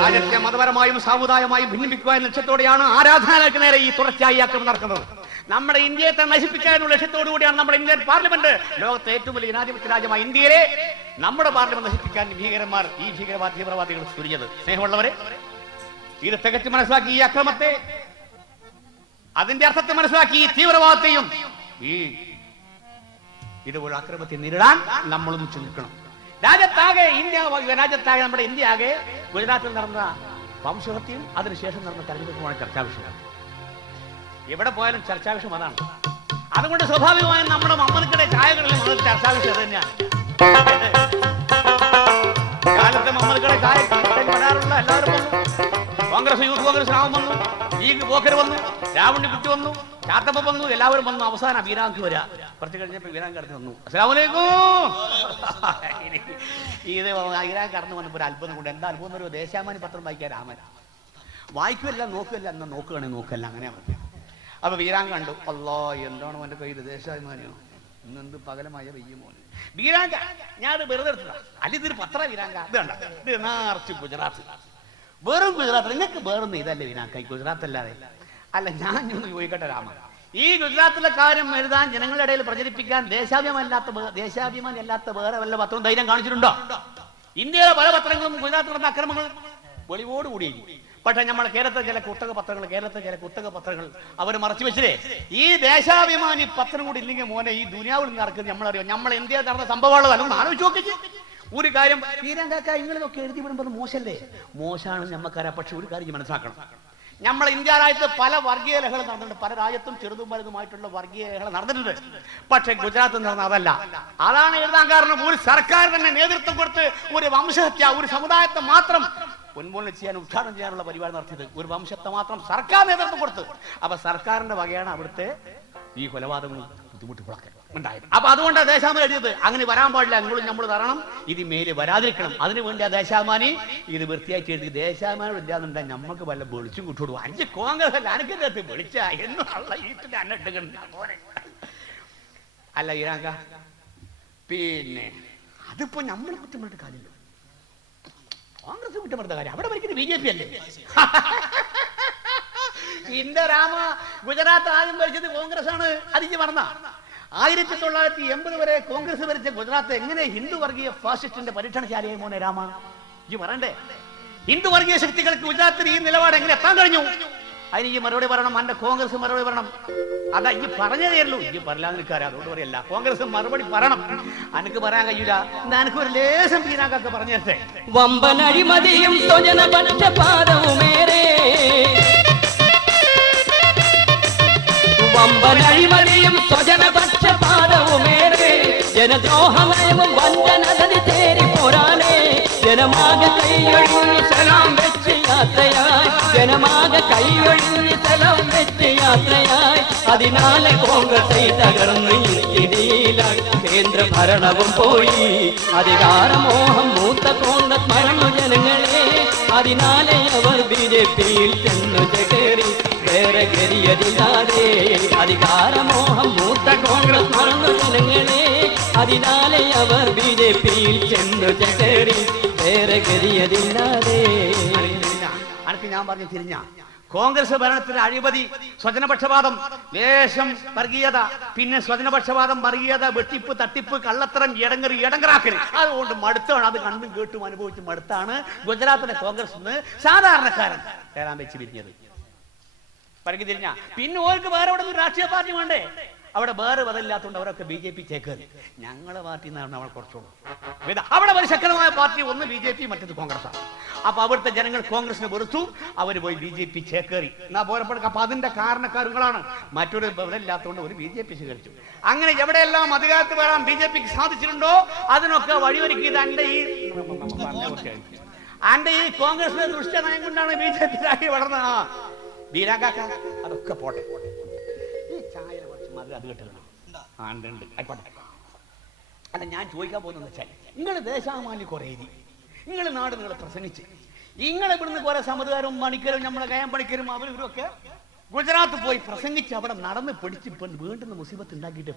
രാജ്യത്തെ മതപരമായും സാമുദായമായും ഭിന്നിപ്പിക്കുക എന്ന ലക്ഷ്യത്തോടെയാണ് ആരാധനാലയങ്ങൾക്ക് നേരെ ഈ തുടർച്ചയായി ആക്രമണം നടക്കുന്നത്. നമ്മുടെ ഇന്ത്യയെ തന്നെ നശിപ്പിക്കാനുള്ള ലക്ഷ്യത്തോടു കൂടിയാണ് നമ്മുടെ ഇന്ത്യൻ പാർലമെന്റ്, ലോകത്തെ ഏറ്റവും വലിയ ജനാധിപത്യ രാജ്യമായ ഇന്ത്യയിലെ നമ്മുടെ പാർലമെന്റ് നശിപ്പിക്കാൻ ഭീകരന്മാർ, ഈ ഭീകരവാദ തീവ്രവാദികൾ തുനിഞ്ഞത്. സ്നേഹമുള്ളവരെ, ഇത് തികച്ചു മനസ്സിലാക്കി ഈ അക്രമത്തെ, അതിന്റെ അർത്ഥത്തെ മനസ്സിലാക്കി ഈ തീവ്രവാദത്തെയും ഈ ഇതുപോലെ അക്രമത്തെ നേരിടാൻ നമ്മളൊന്നും ചിന്തിക്കണം. രാജ്യത്താകെ രാജ്യത്താകെ നമ്മുടെ ഇന്ത്യ ആകെ ഗുജറാത്തിൽ നടന്ന വംശഹത്യയും അതിനുശേഷം നടന്ന തെരഞ്ഞെടുപ്പുമാണ് ചർച്ചാ വിഷയം. എവിടെ പോയാലും ചർച്ചാ വിഷയം അതാണ്. അതുകൊണ്ട് സ്വാഭാവികമായും നമ്മുടെ മമ്മദിക്കടെ ചായകളിലും ചർച്ചാ വിഷയം അത് തന്നെയാണ്. കാലത്തെ മമ്മദിക്കടെ ചായ വരാറുള്ള എല്ലാവരും വന്നു. കോൺഗ്രസ്, യൂത്ത് കോൺഗ്രസ് രാമൻ വന്നു, ലീഗ് പോക്കർ വന്നു, രാവണി കുട്ടി വന്നു, ചാത്തപ്പ വന്നു, എല്ലാവരും വന്നു. അവസാനം വീരാങ്ക് വരാ. കുറച്ച് കഴിഞ്ഞപ്പോൾ വീരാങ്ക് കടന്നു വന്നു. അസ്സലാമലൈക്കും. ഇത് വീരാങ്ക് കടന്നു വന്നപ്പോൾ ഒരു അത്ഭുതം കൊണ്ട്. എന്താ അത്ഭുതം? ഒരു ദേശാമാനി പത്രം വായിക്കാൻ രാമൻ വായിക്കുമല്ല, നോക്കുകയല്ല, എന്നാ നോക്കുകയാണെങ്കിൽ നോക്കല്ല, അങ്ങനെ പറഞ്ഞു. അപ്പൊ വീരാങ്ക് കണ്ടു. അല്ലാ, എന്താണ് അവന്റെ കയ്യിൽ ദേശാഭിമാനിയോ? ഇന്നെന്ത് പകലമായ വെയ്യുമോ വീരാങ്ക. ഞാനത് വെറുതെ എടുത്തതാ. അല്ല, ഇതൊരു പത്ര വീരാങ്ക. ഇത് കണ്ട, ഇത് നാർച്ച് ഗുജറാത്ത്, വെറും ഗുജറാത്ത്. നിങ്ങൾക്ക് വേറൊന്നും ഇതല്ലേ വീരാങ്ക, ഗുജറാത്ത് അല്ലാതെ. അല്ല, ഞാൻ ഒന്ന് ചോദിക്കട്ടെ രാമ, ഈ ഗുജറാത്തിലെ കാര്യം എഴുതാൻ ജനങ്ങളുടെ ഇടയിൽ പ്രചരിപ്പിക്കാൻ ദേശാഭിമാനി അല്ലാത്ത വേറെ വല്ല പത്രവും ധൈര്യം കാണിച്ചിട്ടുണ്ടോ? ഇന്ത്യയിലെ പല പത്രങ്ങളും ഗുജറാത്തിൽ നടന്ന അക്രമങ്ങൾ വെളിവോട് കൂടിയിരിക്കും. പക്ഷെ നമ്മുടെ കേരളത്തിലെ ചില കുത്തക പത്രങ്ങൾ അവർ മറച്ചു വെച്ചില്ലേ? ഈ ദേശാഭിമാനി പത്രം കൂടി ഇല്ലെങ്കിൽ മോനെ ഈ ദുനിയാവിൽ നടക്കുന്നത് നമ്മളറിയാം. നമ്മൾ ഇന്ത്യയിൽ നടന്ന സംഭവമുള്ളത് അല്ലെന്ന് ആലോചിച്ച് നോക്കിച്ച്. ഒരു കാര്യം, വീരാങ്കാക്ക ഇങ്ങനെയൊക്കെ എഴുതി വിടുമ്പോൾ മോശമല്ലേ? മോശമാണെന്ന് നമുക്കറിയാം. പക്ഷെ ഒരു കാര്യം മനസ്സിലാക്കണം, നമ്മൾ ഇന്ത്യ രാജ്യത്ത് പല വർഗീയ ലഹള നടന്നിട്ടുണ്ട്. പല രാജ്യത്തും ചെറുതും വലുതുമായിട്ടുള്ള വർഗീയ ലഹള നടന്നിട്ടുണ്ട്. പക്ഷെ ഗുജറാത്തിൽ നടന്ന അതല്ല. അതാണ് എഴുതാൻ കാരണം. ഒരു സർക്കാർ തന്നെ നേതൃത്വം കൊടുത്ത് ഒരു വംശഹത്യ, ഒരു സമുദായത്തെ മാത്രം ഉന്മൂലനം ചെയ്യാൻ, ഉദ്ഘാടനം ചെയ്യാനുള്ള പരിപാടി നടത്തിയത്. ഒരു വംശത്തെ മാത്രം സർക്കാർ നേതൃത്വം കൊടുത്ത്. അപ്പൊ സർക്കാരിന്റെ വകയാണ് അവിടുത്തെ ഈ കൊലപാതകങ്ങളും ബുദ്ധിമുട്ടുകളൊക്കെ ഉണ്ടായത്. അപ്പൊ അതുകൊണ്ട് ദേശാഭിമാനി എഴുതിയത് അങ്ങനെ വരാൻ പാടില്ല, നിങ്ങളും നമ്മൾ തരണം, ഇത് മേലെ വരാതിരിക്കണം. അതിനുവേണ്ടി ആ ദേശാഭിമാനി ഇത് വൃത്തിയായിട്ട് എഴുതി. ദേശാഭിമാനി ഇല്ലാന്നുണ്ടെങ്കിൽ നമുക്ക് വല്ല വെളിച്ചും കിട്ടുള്ളൂ. 5 കോൺഗ്രസ് അല്ല അനക്കകത്ത് വെളിച്ച എന്നുള്ള ഈട്ടിന്റെ അന്നിട്ട് അല്ല ഈരാങ്ക. പിന്നെ അതിപ്പോ നമ്മളെ കുറ്റം പറഞ്ഞിട്ട് കാര്യമില്ല. കോൺഗ്രസ് വിട്ടുമറുത്ത കാര്യം അവിടെ ഭരിക്കുന്നത് BJP അല്ലേ? എന്റെ രാമ, ഗുജറാത്ത് ആദ്യം ഭരിച്ചത് കോൺഗ്രസ് ആണ്. അതിന് മറന്ന 1980 വരെ കോൺഗ്രസ് ഭരിച്ച ഗുജറാത്ത് എങ്ങനെ ഹിന്ദു വർഗീയ ഫാസിസ്റ്റിന്റെ പരീക്ഷണശാലയായി മോനെ രാമ? ഈ പറയണ്ടേ, ഹിന്ദു വർഗീയ ശക്തികൾക്ക് ഗുജറാത്തിൽ ഈ നിലപാട് എങ്ങനെ എത്താൻ കഴിഞ്ഞു? അതിന് ഈ മറുപടി പറയണം, അന്റെ കോൺഗ്രസ് മറുപടി പറയണം. അതാ ഈ പറഞ്ഞതേ ഉള്ളൂ, ഈ പറയാൻ നിൽക്കാറ്. അതുകൊണ്ട് പറയല്ല, കോൺഗ്രസ് മറുപടി പറയണം. അനക്ക് പറയാൻ കഴിയില്ല. എനിക്ക് ഒരു ലേശം പീനാക്കൊക്കെ പറഞ്ഞു തരട്ടെ. വമ്പനഴിമതിയും സ്വജനപക്ഷപാതവുമേറെ, വമ്പനഴിമതിയും സ്വജനപക്ഷപാതവുമേറെ, ജനദ്രോഹനയവും വഞ്ചനതതി തേരി പോരാനേ, ജനമാകെ കൈയൊഴിഞ്ഞ് സലാം വെച്ച് യാത്രയായി, ജനമാകെ കൈയൊഴിഞ്ഞ് സലാം വെച്ച് യാത്രയായി. അതിനാലെ കോൺഗ്രസ് തകർന്ന് ഇടിയിലായി, കേന്ദ്ര ഭരണവും പോയി, അധികാരമോഹം മൂത്ത കോൺഗ്രസ് മറന്നു ജനങ്ങളെ. അതിനാലെ അവർ BJPയിൽ ചെന്നു ചേക്കേറി, വേറെ ഗതിയതില്ലാതെ. അധികാരമോഹം മൂത്ത കോൺഗ്രസ് മറന്നു ജനങ്ങളെ. അതിനാലെ അവർ BJPയിൽ ചെന്നു ചേക്കേറി, വേറെ ഗതിയതില്ലാതെ. അനക്ക് ഞാൻ പറഞ്ഞു തിരിഞ്ഞ കോൺഗ്രസ് ഭരണത്തിന് അഴിമതി, സ്വജനപക്ഷപാതം, ലേശം വർഗീയത, പിന്നെ സ്വജനപക്ഷപാതം, വർഗീയത, വെട്ടിപ്പ്, തട്ടിപ്പ്, കള്ളത്തരം, ഇടങ്ങറാക്കല്. അതുകൊണ്ട് മടുത്താണ്, അത് കണ്ടും കേട്ടും അനുഭവിച്ച് മടുത്താണ് ഗുജറാത്തിലെ കോൺഗ്രസ് സാധാരണക്കാരൻ കയറാൻ വെച്ച് പിരിഞ്ഞത്. പറക്കി തിരിഞ്ഞ പിന്നെ ഓർക്ക് വേറെ അവിടെ രാഷ്ട്രീയ പാർട്ടി വേണ്ടേ? അവിടെ വേറെ ബദലില്ലാത്തതുകൊണ്ട് അവരൊക്കെ BJP ചേക്കേറി. ഞങ്ങളെ പാർട്ടി എന്നാണ് അവൾ കുറച്ചുള്ളൂ. അവിടെ ഒരു ശക്തമായ പാർട്ടി, ഒന്ന് BJP, മറ്റേത് കോൺഗ്രസ്സാണ്. അപ്പൊ അവിടുത്തെ ജനങ്ങൾ കോൺഗ്രസിനെ വെറുത്തു, അവര് പോയി BJP ചേക്കേറി. എന്നാ പോരപ്പെടുക. അപ്പൊ അതിന്റെ കാരണക്കാരുകളാണ്. മറ്റൊരു ബദലില്ലാത്തതുകൊണ്ട് ഒരു BJP സ്വീകരിച്ചു. അങ്ങനെ എവിടെയെല്ലാം അധികാരത്തിൽ വരാൻ BJPക്ക് സാധിച്ചിട്ടുണ്ടോ അതിനൊക്കെ വഴിയൊരുക്കിയത് അന്റെ ഈ കോൺഗ്രസിന്റെ ദുഷ്ടനയം കൊണ്ടാണ് BJP വളർന്നത്. ബീരാങ്കാക്ക അതൊക്കെ പോട്ടെ, ഈ ചായ അത് കേട്ടിട്ടുണ്ട്. ആയിക്കോട്ടെ. അല്ല, ഞാൻ ചോദിക്കാൻ പോകുന്നത് വെച്ചാൽ, നിങ്ങൾ ദേശാമാന്യ കുറേ നിങ്ങൾ നാട് നിങ്ങളെ പ്രസംഗിച്ച്, നിങ്ങൾ ഇവിടുന്ന് കുറെ സമുദായവും മണിക്കരും നമ്മളെ കയം പണിക്കരും അവരൊക്കെ ഗുജറാത്ത് പോയി പ്രസംഗിച്ച് അവിടെ നടന്ന് പിടിച്ച് ഇപ്പൊ വീണ്ടും മുസീബത്ത് ഉണ്ടാക്കിയിട്ട്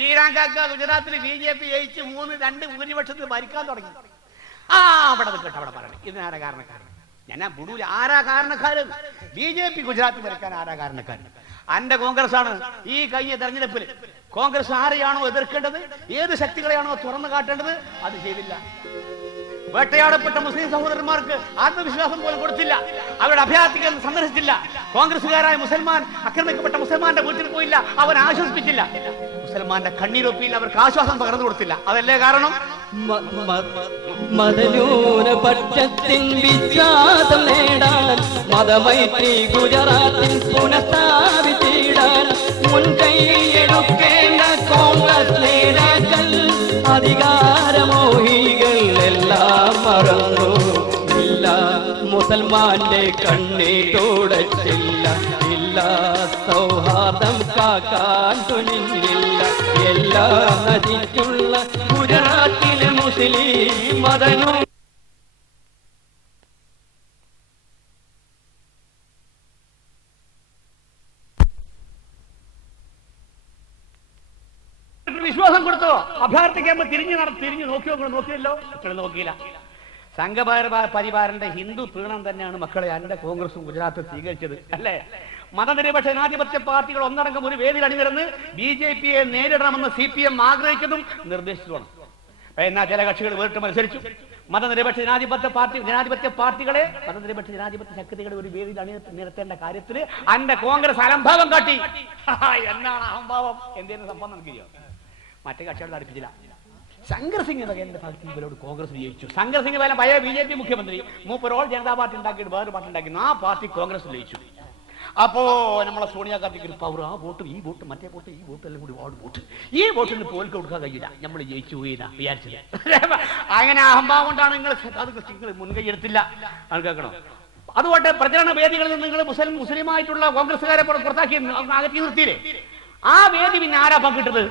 ബീരാങ്കാക്ക ഗുജറാത്തിൽ BJP ജയിച്ച് 2 ഭൂരിപക്ഷത്തിൽ ഭരിക്കാൻ തുടങ്ങി. അവിടെ കേട്ടോ, അവിടെ പറയണേ ഇതിനാരാ കാരണക്കാരൻ? ഞാൻ ബുഡൂല ആരാ കാരണക്കാരൻ? BJP ഗുജറാത്ത് ഭരിക്കാൻ ആരാ കാരണക്കാരൻ? അന്റെ കോൺഗ്രസ് ആണ്. ഈ കഴിഞ്ഞ തെരഞ്ഞെടുപ്പിൽ കോൺഗ്രസ് ആരെയാണോ എതിർക്കേണ്ടത്, ഏത് ശക്തികളെയാണോ തുറന്നു കാട്ടേണ്ടത്, അത് ചെയ്തില്ല. വേട്ടയാടപ്പെട്ട മുസ്ലിം സഹോദരന്മാർക്ക് ആത്മവിശ്വാസം പോലും കൊടുത്തില്ല. അവരുടെ അഭയാർത്ഥികൾ സന്ദർശിച്ചില്ല. കോൺഗ്രസുകാരായ മുസൽമാൻ ആക്രമിക്കപ്പെട്ട മുസൽമാന്റെ വീട്ടിൽ പോയില്ല, അവൻ ആശ്വസിപ്പിച്ചില്ല. മുസൽമാന്റെ കണ്ണീരൊപ്പിയിൽ അവർക്ക് ആശ്വാസം പകർന്നു കൊടുത്തില്ല. അതല്ലേ കാരണം? മതന്യൂനപക്ഷത്തിൻ വിശ്വാസം നേടാൻ, മതമൈത്രി ഗുജറാത്തിൽ പുനഃസ്ഥാപിച്ചിടാൻ മുൻകൈയെടുക്കേണ്ട കോൺഗ്രസ് നേതാക്കൾ അധികാരമോഹികൾ എല്ലാം മറന്നു. ഇല്ല മുസൽമാന്റെ കണ്ണീരോടച്ചില്ല, ഇല്ല സൗഹാർദ്ദം കാക്കാൻ തുനിഞ്ഞില്ല. എല്ലാം നദിക്കുള്ള ഗുജറാത്തിലെ മുസ്ലിം മതനു വിശ്വാസം കൊടുത്തോ? അഭ്യർത്ഥിക്കാൻ തിരിഞ്ഞു നോക്കിയല്ലോ? നോക്കിയില്ല. സംഘപരിവാരന്റെ ഹിന്ദു പ്രീണം തന്നെയാണ് മക്കളെ അന്റെ കോൺഗ്രസും ഗുജറാത്ത് സ്വീകരിച്ചത്, അല്ലേ? മതനിരപേക്ഷ ജനാധിപത്യ പാർട്ടികൾ ഒന്നടങ്കം ഒരു വേദിയിൽ അണിനിരന്ന് BJPയെ നേരിടണമെന്ന് CPM ആഗ്രഹിച്ചതും നിർദ്ദേശിച്ചതാണ്. എന്നാ ചില കക്ഷികൾ വേറിട്ട് മത്സരിച്ചു. മതനിരപേക്ഷ ജനാധിപത്യ പാർട്ടികളെ, മതനിരപേക്ഷ ജനാധിപത്യ ശക്തികളെ ഒരു വേദിയിൽ അണിനിരത്തേണ്ട കാര്യത്തിൽ അന്റെ കോൺഗ്രസ് അലംഭാവം കാട്ടി. എന്നാണ് അഹംഭാവം? എന്തേലും സംഭവം നമുക്കറിയോ? മറ്റേ കക്ഷികളെ അടുപ്പിച്ചില്ല. ശങ്കർ സിംഗ് വകേന്റെ പാർട്ടി ഇവരോട് കോൺഗ്രസ് ജയിച്ചു. ശങ്കർ സിംഗ് വല്ല പഴയ BJP മുഖ്യമന്ത്രി, മൂപ്പരോൾ ജനതാ പാർട്ടി ഉണ്ടാക്കിയിട്ട് വേറെ പാർട്ടി ഉണ്ടാക്കി. ആ പാർട്ടി കോൺഗ്രസ് ജയിച്ചു. അപ്പോ നമ്മളെ സോണിയാഗാന്ധിക്ക് ഒരു പവർ, ആ വോട്ട്, ഈ വോട്ട്, മറ്റേ വോട്ട്, ഈ വോട്ട് എല്ലാം കൂടി വോട്ട്, ഈ വോട്ടിന് പോലും കൊടുക്കാൻ കഴിയില്ല, നമ്മൾ ജയിച്ചു പോയിന്നാ വിചാരിച്ചത്. അങ്ങനെ അഹംഭാവം കൊണ്ടാണ് നിങ്ങൾ മുൻകൈ എടുത്തില്ല. കേൾക്കണം. അതുകൊണ്ട് പ്രചരണ വേദികളിൽ നിന്ന് നിങ്ങൾ മുസ്ലിമായിട്ടുള്ള കോൺഗ്രസ്സുകാരെ പുറത്താക്കി അകറ്റി നിർത്തിയില്ലേ? ആ വേദി പിന്നെ ആരാ പങ്കിട്ടത്?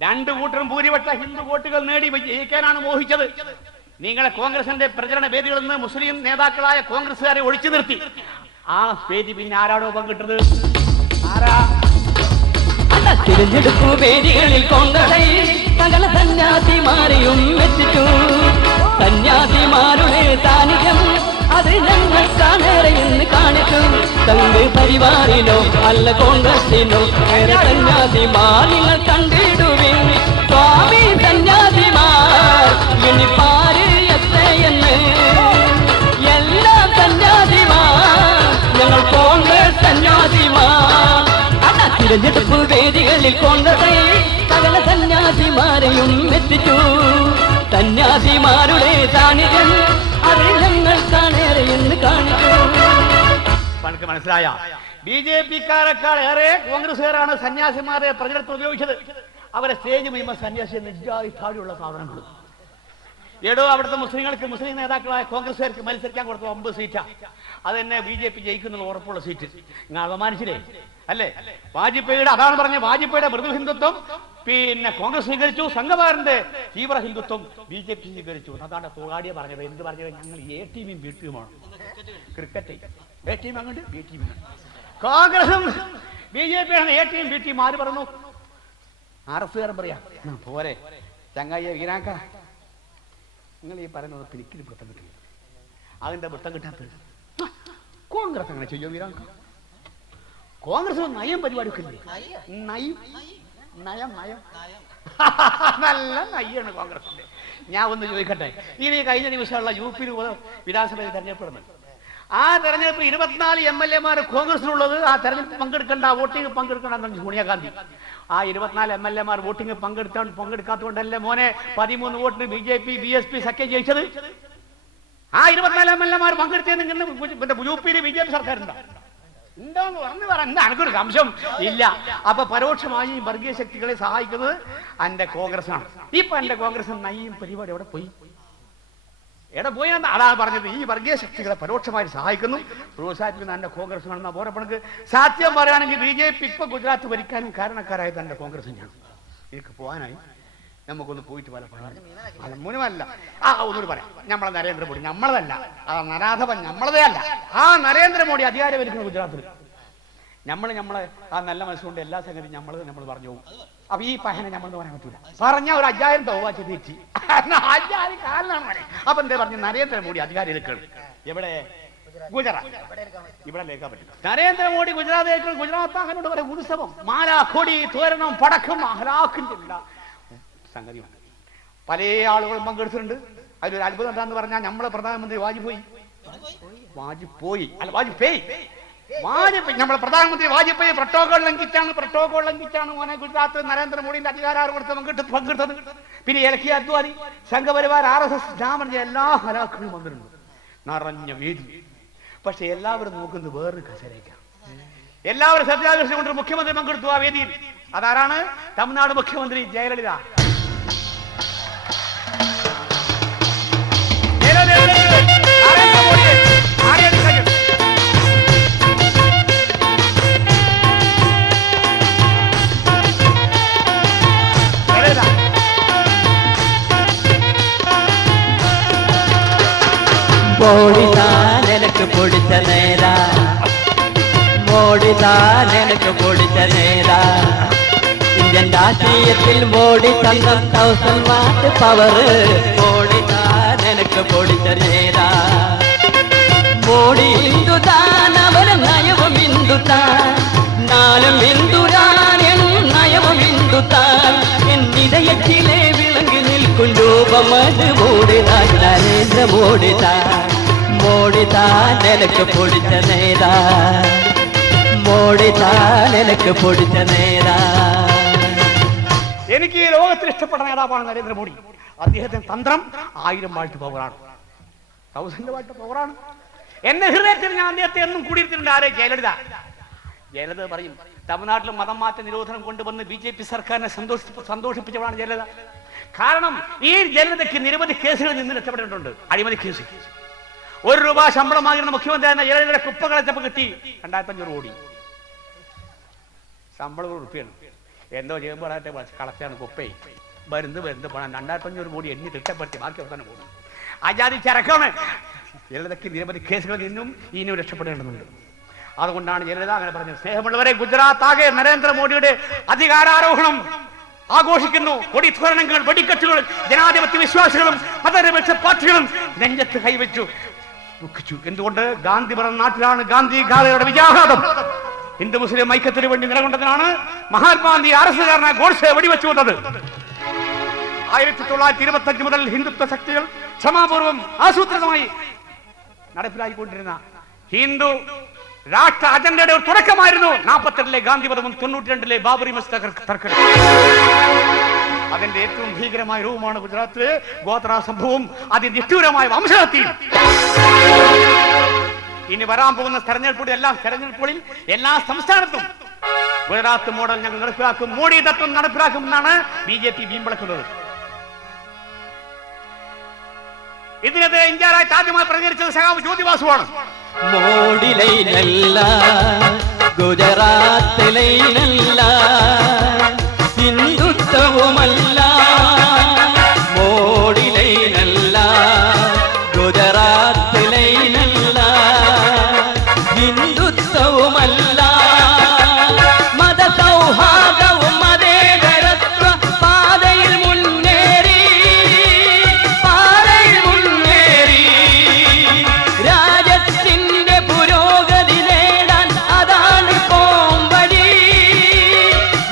2 കൂട്ടരും ഭൂരിപക്ഷ ഹിന്ദു വോട്ടുകൾ നേടി ജയിക്കാനാണ് മോഹിച്ചത്. നിങ്ങളെ കോൺഗ്രസിന്റെ പ്രചരണ വേദികളിൽ നിന്ന് മുസ്ലിം നേതാക്കളായ കോൺഗ്രസുകാരെ ഒഴിച്ചു നിർത്തി. ആ വേദി പിന്നെ ആരാണോ പങ്കിട്ടത്? ആരാ? തിരഞ്ഞെടുപ്പു വേദികളിൽ കോൺഗ്രസ് സകല സന്യാസിമാരെയും എത്തിച്ചു. സന്യാസിമാരുടെ സാന്നിധ്യം അത് ഞങ്ങൾ കാണേറെയെന്ന് കാണിച്ചു. തന്റെ പരിവാറിലോ അല്ല കോൺഗ്രസിനോ ഏറെ സന്യാസിമാർ നിങ്ങൾ കണ്ടിടുവിൻ. സ്വാമി സന്യാസിമാർ ഇനിപ്പാര് എത്രയെന്ന് എല്ലാ സന്യാസിമാർ ഞങ്ങൾ കോൺഗ്രസ് സന്യാസിമാർ. തിരഞ്ഞെടുപ്പ് വേദികളിൽ കോൺഗ്രസ് സകല സന്യാസിമാരെയും എത്തിച്ചു. സന്യാസിമാരുടെ സാന്നിധ്യം അത് ഞങ്ങൾ കാണേറെയെന്ന് കാണിച്ചു. പണക്ക് മനസ്സിലായ BJP-ക്കാരെക്കാൾ ഏറെ കോൺഗ്രസ്സുകാരാണ് സന്യാസിമാരെ പ്രചരണത്തിൽ ഉപയോഗിച്ചത്. അവരെ സ്റ്റേജ് മീമ സന്യാസി നിജായി താഴെയുള്ള സാധനങ്ങൾ. ഏടോ അവിടുത്തെ മുസ്ലിങ്ങൾക്ക് മുസ്ലിം നേതാക്കളായ കോൺഗ്രസ്സുകാർക്ക് മത്സരിക്കാൻ കൊടുത്ത 9 സീറ്റാ. അത് തന്നെ BJP ജയിക്കുന്ന ഉറപ്പുള്ള സീറ്റ്. നിങ്ങൾ അപമാനിച്ചില്ലേ അല്ലേ? വാജ്പേയിയുടെ അതാണ് പറഞ്ഞ വാജ്പേയിയുടെ മൃദു ഹിന്ദുത്വം പിന്നെ കോൺഗ്രസ് സ്വീകരിച്ചു. സംഘപരിവാറിന്റെ തീവ്ര ഹിന്ദുത്വം BJP സ്വീകരിച്ചു. അതാണ് തോടാടിയ പറഞ്ഞത്. എന്ത് പറഞ്ഞത്? ഞങ്ങൾ A ടീമും B ടീമുമാണ്. ക്രിക്കറ്റ് A ടീം അങ്ങോട്ട് B ടീം. കോൺഗ്രസും BJP ആണ് A ടീം B ടീം. ആര് പറഞ്ഞു? RS-കാരൻ പറയാ പോരെ ചങ്ങായി വീരാക്ക, നിങ്ങൾ ഈ പറയുന്നത് പിരിക്കിന് വൃത്തം കിട്ടില്ല. അതിന്റെ വൃത്തം കിട്ടാത്തത് കോൺഗ്രസ് അങ്ങനെ ചെയ്യോ വീരാക്ക? കോൺഗ്രസ് നയം പരിപാടിയൊക്കെ നയം നയം നയം നല്ല നയ്യാണ് കോൺഗ്രസിന്റെ. ഞാൻ ഒന്ന് ചോദിക്കട്ടെ, ഇനി കഴിഞ്ഞ ദിവസമുള്ള UP വിധാനസഭയിൽ തെരഞ്ഞെടുപ്പെടുന്നത്, ആ തെരഞ്ഞെടുപ്പിൽ 24 MLA-മാർ കോൺഗ്രസിനുള്ളത്. ആ തെരഞ്ഞെടുപ്പ് പങ്കെടുക്കേണ്ട, വോട്ടിംഗ് പങ്കെടുക്കേണ്ട സോണിയാഗാന്ധി. ആ 24 MLA-മാർ വോട്ടിംഗ് പങ്കെടുക്കാത്തതുകൊണ്ടല്ലേ മോനെ 13 വോട്ടിന് BJP BSP സഖ്യം ജയിച്ചത്. ആ 24 MLA-മാർ പങ്കെടുത്തതിന് UP-യിൽ BJP സർക്കാരുണ്ടോ? ഉണ്ടോന്ന് പറഞ്ഞു പറ. എന്താ എനിക്കൊരു സംശയം ഇല്ല. അപ്പൊ പരോക്ഷമായി വർഗീയ ശക്തികളെ സഹായിക്കുന്നത് എന്റെ കോൺഗ്രസ് ആണ്. ഇപ്പൊ എന്റെ കോൺഗ്രസ് നയ്യും പരിപാടി എവിടെ പോയി അതാണ് പറഞ്ഞത്. ഈ വർഗീയ ശക്തികളെ പരോക്ഷമായി സഹായിക്കുന്നു, പ്രോത്സാഹിപ്പിക്കുന്ന എന്റെ കോൺഗ്രസ് ആണെന്ന പോരപ്പണക്ക്. സത്യം പറയുകയാണെങ്കിൽ BJP ഇപ്പൊ ഗുജറാത്ത് ഭരിക്കാനും കാരണക്കാരായത് എന്റെ കോൺഗ്രസ് തന്നെയാണ്. എനിക്ക് പോകാനായി നമുക്കൊന്ന് പോയിട്ട് മുനുമല്ല. ഒന്നുകൂടി പറയാം, നമ്മളെ നരേന്ദ്രമോദി നമ്മളതല്ല, ആ നരാധവൻ നമ്മളതേ അല്ല. ആ നരേന്ദ്രമോദി അധികാരം ഭരിക്കുന്ന ഗുജറാത്തിൽ നമ്മളെ ആ നല്ല മനസ്സുകൊണ്ട് എല്ലാ സംഗതിയും നമ്മൾ പറഞ്ഞു പോകും. അപ്പൊ ഈ പഹനെ നമ്മൾ പറയാൻ പറ്റൂല. പറഞ്ഞ ഒരു 5000 തൗവാച്ച് തെറ്റി 5000 കാലിനാണ്. അപ്പൊ എന്താ പറഞ്ഞു? നരേന്ദ്രമോദി അധികാരികൾ എവിടെ? ഗുജറാത്ത്. ഇവിടെ ലേക്കാൻ പറ്റില്ല. നരേന്ദ്രമോദി ഗുജറാത്ത് അങ്ങനോട് പറയാം ഉത്സവം, മാല, കൊടി, തോരണം, പടക്കം, അഹ്ലാഖിന്റെ സംഗതിയാണ്. പല ആളുകളും പങ്കെടുത്തിട്ടുണ്ട്. അതിലൊരു അത്ഭുതം എന്താന്ന് പറഞ്ഞാൽ നമ്മളെ പ്രധാനമന്ത്രി വാജ്പേയി നമ്മളെ പ്രധാനമന്ത്രി വാജ്പേയി പ്രോട്ടോകോൾ ലംഘിച്ചാണ് മോനെ ഗുജറാത്ത് നരേന്ദ്രമോദിന്റെ അധികാരം കൊടുത്ത് പങ്കെടുത്തത്. പിന്നെ LK അദ്വാനി, സംഘപരിവാർ, RSS, ജാമന്റെ എല്ലാ ഹലാക്കളും വന്നിട്ടുണ്ട്. നിറഞ്ഞ വേദി. പക്ഷെ എല്ലാവരും നോക്കുന്നത് വേറൊരു കസേരയ്ക്കാണ്. എല്ലാവരും ശ്രദ്ധാകർഷണം കൊണ്ട് മുഖ്യമന്ത്രി പങ്കെടുത്തു ആ വേദിയിൽ. അതാരാണ്? തമിഴ്നാട് മുഖ്യമന്ത്രി ജയലളിത. മോഡിதான் எனக்கு பிடிச்ச நேரா, മോഡിதான் எனக்கு பிடிச்ச நேரா. ഇന്ത്യൻ രാഷ്ട്രീയത്തിൽ മോഡി തന്ന 1000 വാട്ട് പവർ. മോഡിதான் எனக்கு பிடிச்ச நேரா. മോഡി ഹിന്ദുതാൻ, അവർ നയവും ഹിന്ദുതാൻ. നാലും ഹിന്ദുരാൻ, നയവും ഹിന്ദുതാൻ. എൻ இதயத்திலே വിളങ്ങി നിൽക്കും രൂപം അത് മോഡിதான், നരേന്ദ്ര മോഡിதான். മോഡിதான் எனக்கு பிடிச்ச நேரா, മോഡിதான் எனக்கு பிடிச்ச നേതാ. എനിക്ക് ഈ ലോകത്തിൽ ഇഷ്ടപ്പെട്ട നേതാവാണ് നരേന്ദ്രമോദി. അദ്ദേഹത്തിന്റെ തന്ത്രം 1000 വാട്ട് പവറാണ്, 1000 വാട്ട് പവറാണ്. എന്റെ ഹൃദയത്തിൽ ഞാൻ അദ്ദേഹത്തെ എന്നും കൂടിയിരുത്തിട്ടുണ്ട്. ആരെ? ജയലളിത പറയും തമിഴ്നാട്ടിൽ മതം മാറ്റ നിരോധനം കൊണ്ടുവന്ന് BJP സർക്കാരിനെ സന്തോഷിപ്പിച്ചവരാണ് ജയലളിത. കാരണം ഈ ജയലളിതയ്ക്ക് നിരവധി കേസുകളിൽ നിന്ന് രക്ഷപ്പെട്ടിട്ടുണ്ട്. അഴിമതി കേസ്. 1 രൂപ ശമ്പളമായിരുന്ന മുഖ്യമന്ത്രിയായിരുന്ന ജയലളിതയുടെ കുപ്പകളച്ചപ്പ് കിട്ടി 2500 കോടി. ശമ്പളം ഉറുപ്പിയാണ്. എന്തോ ചെയ്യുമ്പോൾ കളച്ചാണ് കുപ്പേ വരുന്ന് പണം 2500 കോടി എണ്ണി തിട്ടപ്പെടുത്തി ബാക്കി അവസാനം പോകുന്നു. ആജാതി ചരക്കാണ്. ജയലളിതയ്ക്ക് നിരവധി കേസുകളിൽ നിന്നും ഇനിയും രക്ഷപ്പെടേണ്ടതുണ്ട്. അതുകൊണ്ടാണ് ജയലളിത അങ്ങനെ പറഞ്ഞത്. സ്നേഹമുള്ളവരെ, ഗുജറാത്ത് ആകെ നരേന്ദ്രമോദിയുടെ അധികാരാരോഹണം ആഘോഷിക്കുന്നു. കൊടിത്തോരണങ്ങൾ, വെടിക്കെട്ടുകൾ, ജനാധിപത്യ വിശ്വാസികളും മതനിരപേക്ഷ പാർട്ടികളും നെഞ്ചത്ത് കൈവച്ചു ദുഃഖിച്ചു. എന്തുകൊണ്ട്? ഗാന്ധി പറഞ്ഞ നാട്ടിലാണ് ഗാന്ധി ഗാലയുടെ വിജയാഘാതം. ഹിന്ദു മുസ്ലിം ഐക്യത്തിന് വേണ്ടി നിലകൊണ്ടതിനാണ് മഹാത്മാഗാന്ധി RSSകാരനായ ഗോഡ്സെ വെടിവെച്ചു വന്നത്. 1925 മുതൽ ഹിന്ദുത്വ ശക്തികൾ ക്ഷമാപൂർവം ആസൂത്രിതമായി നടപ്പിലാക്കിക്കൊണ്ടിരുന്ന ഹിന്ദു രാഷ്ട്ര അജണ്ടയുടെ ഒരു തുടക്കമായിരുന്നു 42 ഗാന്ധിവധവും 92 ബാബറി മസ്ജിദ് തർക്കം. അതിന്റെ ഏറ്റവും ഭീകരമായ രൂപമാണ് ഗുജറാത്തിലെ ഗോത്ര സംഭവവും അതിനിഷ്ഠൂരമായ വംശഹത്യയും. ഇനി വരാൻ പോകുന്ന തെരഞ്ഞെടുപ്പുകളിൽ എല്ലാ സംസ്ഥാനത്തും ഗുജറാത്ത് മോഡൽ ഞങ്ങൾ നടപ്പിലാക്കും, മോഡി തത്വം നടപ്പിലാക്കും എന്നാണ് BJP വീമ്പിളക്കുന്നത്. ഇതിനെതിരെ ഇന്ത്യ രാജ്യത്ത് ആദ്യമായി പ്രതികരിച്ചത് സഖാവ് ജ്യോതിബാസുവാണ്. മോഡിലൈനല്ല, ഗുജറാത്തിലൈനല്ല, ഹിന്ദുത്വവുമല്ല. മോഡിലൈനല്ല, ഗുജറാത്തിലൈനല്ല, ഹിന്ദുത്വവുമല്ല. മതസൗഹാർദ്ദവും മതേതരത്വ പാതയിൽ മുന്നേറി, രാജ്യത്തിന്റെ പുരോഗതി നേടാൻ അതാണ് കോമ്പടി,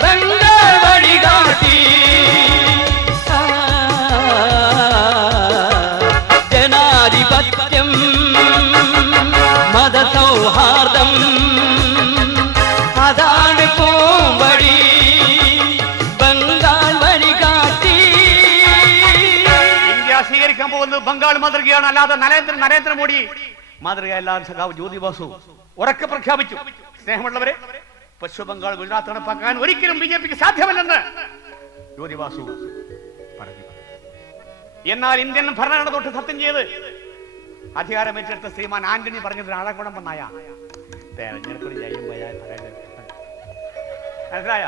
ബംഗാൾ വഴികാട്ടി. ജനാധിപത്യം, മതസൗഹാർദ്ദം, അതാണ് കോമ്പടി, ബംഗാൾ വഴികാട്ടി. ഇന്ത്യ സ്വീകരിക്കാൻ പോകുന്നത് ബംഗാൾ മാതൃകയാണ്, അല്ലാതെ നരേന്ദ്രമോദി മാതൃകയല്ലാതെ സഖാവ് ജ്യോതിബാസു ഉറക്കെ പ്രഖ്യാപിച്ചു. സ്നേഹമുള്ളവരെ, പശ്ചിമ ബംഗാൾ ഗുജറാത്ത് നടപ്പാക്കാൻ ഒരിക്കലും BJPക്ക് സാധ്യമല്ലെന്ന് ജ്യോതിബാസു പറഞ്ഞു. എന്നാൽ ഇന്ത്യൻ ഭരണഘടന തൊട്ട് സത്യം ചെയ്ത് അധികാരമേറ്റെടുത്ത ശ്രീമാൻ ആന്റണി പറഞ്ഞത് ആളെക്കുണം വന്നായ തെരഞ്ഞെടുപ്പിൽ ജയം മനസ്സിലായ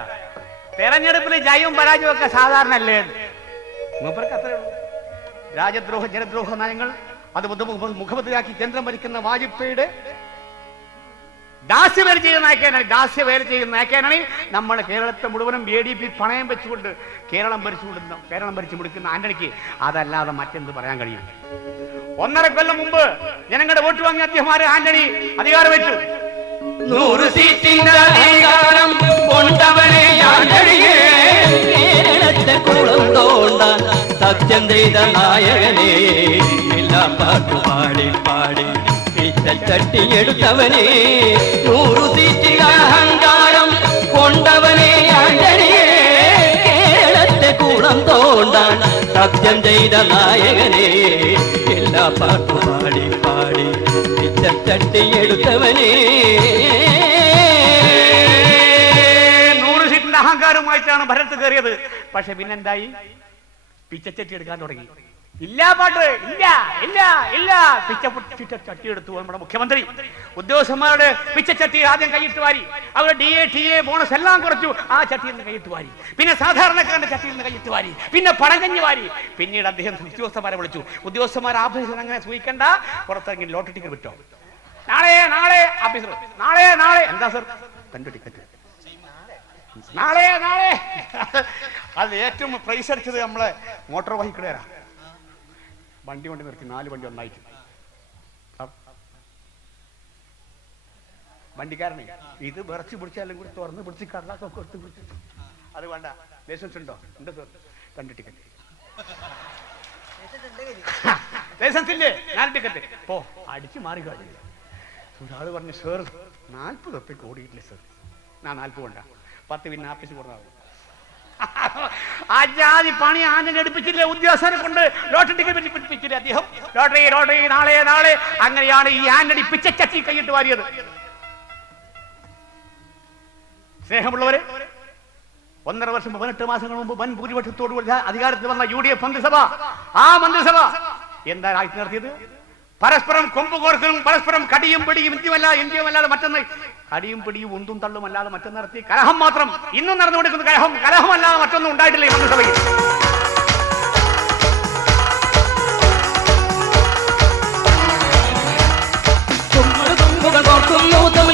തെരഞ്ഞെടുപ്പിൽ ജയവും പരാജയവും ഒക്കെ സാധാരണ അല്ലേ? മൂപ്പർക്ക് അത്രേ ഉള്ളൂ. രാജ്യദ്രോഹ ജനദ്രോഹ നയങ്ങൾ അത് മുഖപത്തിലാക്കി കേന്ദ്രം ഭരിക്കുന്ന വാജ്പേയിയുടെ ദാസ്യവേല ചെയ്യുന്ന നയക്കാനാണ് നമ്മൾ കേരളത്തെ മുഴുവനും ADP പണയം വെച്ചുകൊണ്ട് കേരളം ഭരിച്ചു മുടിക്കുന്ന ആന്റണിക്ക് അതല്ലാതെ മറ്റെന്ത് പറയാൻ കഴിയും? 1.5 കൊല്ലം മുമ്പ് ജനങ്ങളുടെ വോട്ട് വാങ്ങിയ അദ്ദേഹമാരെ ആന്റണി അധികാരമേറ്റു. 100 സീറ്റിന്റെ അധികാരം കൊണ്ടവനെ ആന്റണിയെ, കേരളത്തെ കുളം തോണ്ടാൻ സത്യം ചെയ്ത നായകനെ, എല്ലാ പാട്ടു പാടി പാടി തട്ടിയെടുത്തവനെ, 100 സീറ്റിൽ അഹങ്കാരം കൊണ്ടവനെ ആന്റണിയെ, കേരളത്തെ കുളം തോണ്ടാൻ സത്യം ചെയ്ത നായകനെ, എല്ലാ പാട്ടു പാടി പാടി തട്ടിയെടുത്തവനെ. 100 സീറ്റിന്റെ അഹങ്കാരമായിട്ടാണ് ഭരത്ത് കയറിയത്. പക്ഷെ പിന്നെന്തായി? പിച്ചച്ചട്ടി എടുക്കാൻ തുടങ്ങി. ഇല്ല പാട്ട്, ഇല്ല ഇല്ല ഇല്ല, പിച്ചച്ചട്ടി എടുത്തു നമ്മുടെ മുഖ്യമന്ത്രി. ഉദ്യോഗസ്ഥന്മാരുടെ പിച്ചച്ചട്ടി ആദ്യം കൈയിട്ട് വാരി, അവരുടെ DA TA ബോണസ് എല്ലാം കുറച്ചു. ആ ചട്ടിയിൽ നിന്ന് കൈയിട്ട് വാരി, പിന്നെ സാധാരണക്കാരന്റെ ചട്ടിയിൽ നിന്ന് കൈയിട്ട് വാരി, പിന്നെ പണകഞ്ഞി വാരി. പിന്നീട് അദ്ദേഹം ഉദ്യോഗസ്ഥന്മാരെ വിളിച്ചു. ഉദ്യോഗസ്ഥന്മാർ ആഫീസിൽ അങ്ങനെ സൂയിക്കണ്ട, പുറത്തിറങ്ങി ലോട്ടറി ടിക്കറ്റ് വിട്ടോ. നാളെ ഓഫീസർ, നാളെ എന്താ സർ? തന്റെ ടിക്കറ്റ് നാളെ. അത് ഏറ്റവും പ്രൈസ് അടിച്ചത് നമ്മളെ മോട്ടോർ വെഹിക്കിളാ. വണ്ടി നിർത്തി 4 വണ്ടി ഒന്നായിട്ട്. വണ്ടിക്കാരനെ ഇത് വിറച്ച് പിടിച്ചാലും കൂടി തുറന്ന് പിടിച്ച് കടലാക്കൊക്കെ കൊടുത്ത് പിടിച്ച്. അത് വേണ്ട, ലൈസൻസ് ഉണ്ടോ? ഉണ്ട് സർ. 2 ടിക്കറ്റ്. ലൈസൻസ് ഇല്ലേ? 4 ടിക്കറ്റ്. പോ, അടിച്ച് മാറി കഴിഞ്ഞു. ഒരാൾ പറഞ്ഞു, സർ 40 റുപ്യക്ക് ഓടിയിട്ടില്ല സർ. ഞാൻ 40 കൊണ്ടാ, 10 പിന്നെ ആഫീസ് കൊടുത്താൽ. ആജാതി പണി ആന്റണി എടുപ്പിച്ചില്ലേ? ഉദ്യോഗസ്ഥനെ കൊണ്ട് ലോട്ടറി ടിക്കറ്റ് പിടിപ്പിച്ചില്ലേ അദ്ദേഹം? ലോട്ടറി നാളെ. അങ്ങനെയാണ് ഈ ആന്റണി പിച്ചച്ചട്ടി കൈയിട്ട് വാരിയത്. സ്നേഹമുള്ളവരെ, 1.5 വർഷം 18 മാസങ്ങൾ മുമ്പ് വൻ ഭൂരിപക്ഷത്തോടുകൂടി അധികാരത്തിൽ വന്ന UDF മന്ത്രിസഭ, ആ മന്ത്രിസഭ എന്താ ആയിട്ട് നടത്തിയത്? പരസ്പരം കൊമ്പുകോർക്കലും പരസ്പരം കടിയും പിടിയും ഇന്ത്യയുമല്ലാതെ മറ്റൊന്ന്, കടിയും പിടിയും ഉന്തും തള്ളുമല്ലാതെ മറ്റൊന്ന് നടത്തി. കലഹം മാത്രം ഇന്നും നടന്നുകൊണ്ടിരിക്കുന്ന കലഹമല്ലാതെ മറ്റൊന്നും ഉണ്ടായിട്ടില്ല ഈ മന്ത്രിസഭയിൽ.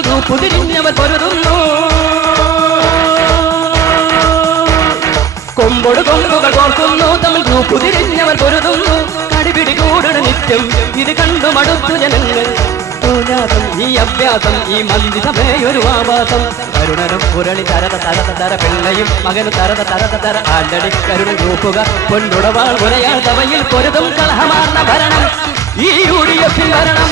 ഗ്രൂപ്പ് തിരിഞ്ഞവർ പൊരുതുന്നു. കൊമ്പോട് കൊമ്പുകൾ കോർക്കുന്നു, തമ്മിൽ ഗ്രൂപ്പ് തിരിഞ്ഞവർ പൊരുതുന്നു. കടിപിടി കൂടണ നിത്യം ഇത് കണ്ടു മടുത്തു ജനങ്ങൾ. ഈ അഭ്യാസം ഈ മന്ദിരമേയൊരു ആവാസം. കരുണനും പുരളി തരത തരത തര പിള്ളയും മകന് തരത തരത തര ആണ്ടടി കരുണ ഗ്രൂപ്പുകാർ പൊന്നുടവാൾ പുരയാൾ തവയിൽ പൊരുതും കലഹമാർന്ന ഭരണം ഈ UDF ഭരണം.